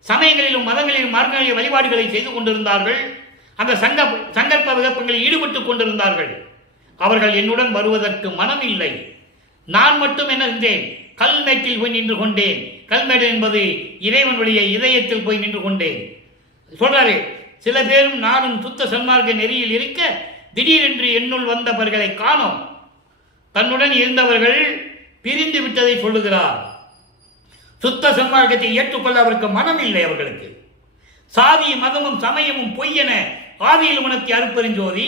சமயங்களிலும் மதங்களிலும் மரங்களில் வழிபாடுகளை செய்து கொண்டிருந்தார்கள். அந்த சங்கற்ப விகப்பங்களில் ஈடுபட்டுக் கொண்டிருந்தார்கள். அவர்கள் என்னுடன் வருவதற்கு மனம் இல்லை. நான் மட்டும் என்ன செஞ்சேன்? கல்மேட்டில் போய் நின்று கொண்டேன். கல்மேடு என்பது இறைவனுடைய இதயத்தில் போய் நின்று கொண்டேன் சொல்றாரு. சில பேரும் நானும் சுத்த சன்மார்க்க நெறியில் இருக்க திடீரென்று என்னுள் வந்தவர்களை காணோம். தன்னுடன் இருந்தவர்கள் பிரிந்து விட்டதை சொல்லுகிறார். சுத்த சன்மார்க்கத்தை ஏற்றுக்கொள்ள அவருக்கு மனம் இல்லை. அவர்களுக்கு சாதி மதமும் சமயமும் பொய் என ஆதியில் உணர்த்தி அருப்பெருஞ்சோதி,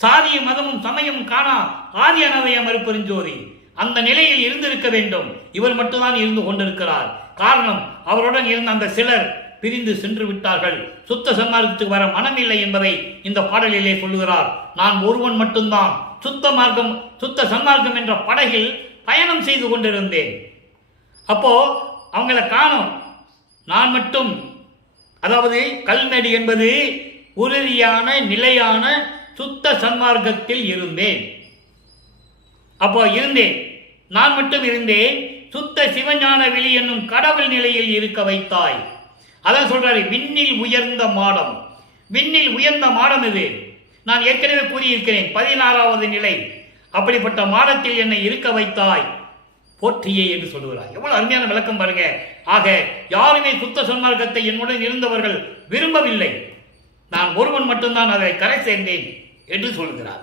சாதிய மதமும் சமயமும் காணா ஆதி அனவயம் அருப்பெருஞ்சோதி அந்த நிலையில் இருந்திருக்க வேண்டும். இவர் மட்டும்தான் இருந்து கொண்டிருக்கிறார். காரணம், அவருடன் இருந்த அந்த சிலர் பிரிந்து சென்று விட்டார்கள். சுத்த சன்மார்க்கத்துக்கு வர மனமில்லை என்பதை இந்த பாடலிலே சொல்லுகிறார். நான் ஒருவன் மட்டும்தான் சுத்த சன்மார்க்கம் என்ற படகில் பயணம் செய்து கொண்டிருந்தேன். அப்போ அவங்கள காணோம். நான் மட்டும், அதாவது கல்மேடு என்பது உறுதியான நிலையான சுத்த சன்மார்க்கத்தில் இருந்தேன். அப்போ இருந்தேன், நான் மட்டும் இருந்தேன். சுத்த சிவஞான வெளி என்னும் கடவுள் நிலையில் இருக்க வைத்தாய். அதான் சொல்றாரு, விண்ணில் உயர்ந்த மாடம். விண்ணில் உயர்ந்த மாடம் இது. நான் ஏற்கனவே கூறியிருக்கிறேன், 16வது நிலை. அப்படிப்பட்ட மாடத்தில் என்னை இருக்க வைத்தாய் போற்றியே என்று சொல்லுகிறார். எவ்வளவு அருமையான விளக்கம் பாருங்க. ஆக யாருமே சுத்த சன்மார்க்கத்தை என்னுடன் இருந்தவர்கள் விரும்பவில்லை. நான் ஒருவன் மட்டும்தான் அதை கரை சேர்ந்தேன் என்று சொல்கிறார்.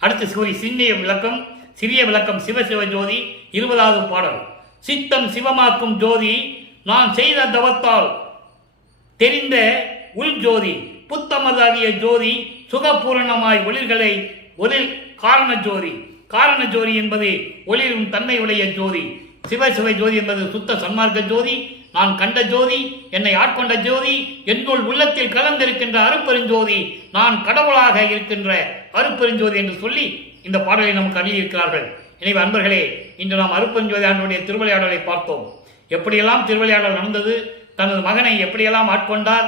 அடுத்து சின்னிய விளக்கம். சிறிய விளக்கம் சிவசிவ ஜோதி 20வது பாடல். சித்தம் சிவமாக்கும் ஜோதி நான் செய்த தவத்தால் தெரிந்த உள் ஜோதி புத்தமதாகிய ஜோதி சுகபூரணமாய் ஒளிர்களை ஒளிர் காரண ஜோதி. காரண ஜோதி என்பது ஒளிரும் தன்மையுடைய ஜோதி. சிவசிவ ஜோதி என்பது சுத்த சன்மார்க்க ஜோதி. நான் கண்ட ஜோதி, என்னை ஆட்கொண்ட ஜோதி, என்னுள் உள்ளத்தில் கலந்திருக்கின்ற அருப்பெருஞ்சோதி, நான் கடவுளாக இருக்கின்ற அருப்பெருஞ்சோதி என்று சொல்லி இந்த பாடலை நமக்கு அருளியிருக்கிறார்கள். எனவே அன்பர்களே, இன்று நாம் அருப்பெருஞ்சோதி ஆண்டவருடைய திருவிளையாடலை பார்த்தோம். எப்படியெல்லாம் திருவிளையாடல் நடந்தது, தனது மகனை எப்படியெல்லாம் ஆட்கொண்டார்,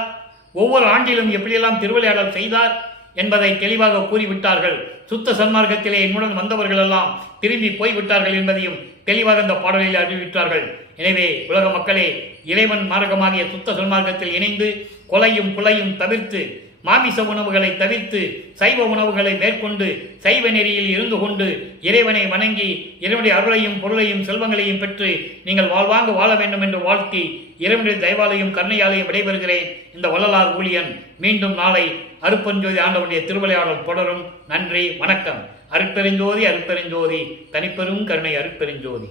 ஒவ்வொரு ஆண்டிலும் எப்படியெல்லாம் திருவிளையாடல் செய்தார் என்பதை தெளிவாக கூறிவிட்டார்கள். சுத்த சன்மார்க்கத்திலே என்னுடன் வந்தவர்கள் எல்லாம் திரும்பி போய்விட்டார்கள் என்பதையும் தெளிவாக இந்த பாடலில் அறிவித்தார்கள். எனவே உலக மக்களே, இறைவன் மார்க்கமாகிய சுத்த சன்மார்க்கத்தில் இணைந்து கொலையும் புலையும் தவிர்த்து, மாமிச உணவுகளை தவிர்த்து, சைவ உணவுகளை மேற்கொண்டு சைவ நெறியில் இருந்து கொண்டு இறைவனை வணங்கி இறைவனுடைய அருளையும் பொருளையும் செல்வங்களையும் பெற்று நீங்கள் வாழ்வாங்க வாழ வேண்டும் என்று வாழ்த்தி இறைவனுடைய தயவாலையும் கருணையாலையும் விடைபெறுகிறேன். இந்த வள்ளலார் ஊழியன். மீண்டும் நாளை அருப்பெருஞ்சோதி ஆண்டவருடைய திருவிளையாடல் தொடரும். நன்றி, வணக்கம். அருட்பெருஞ்சோதி அருட்பெருஞ்சோதி, தனிப்பெரும் கருணை அருட்பெருஞ்சோதி.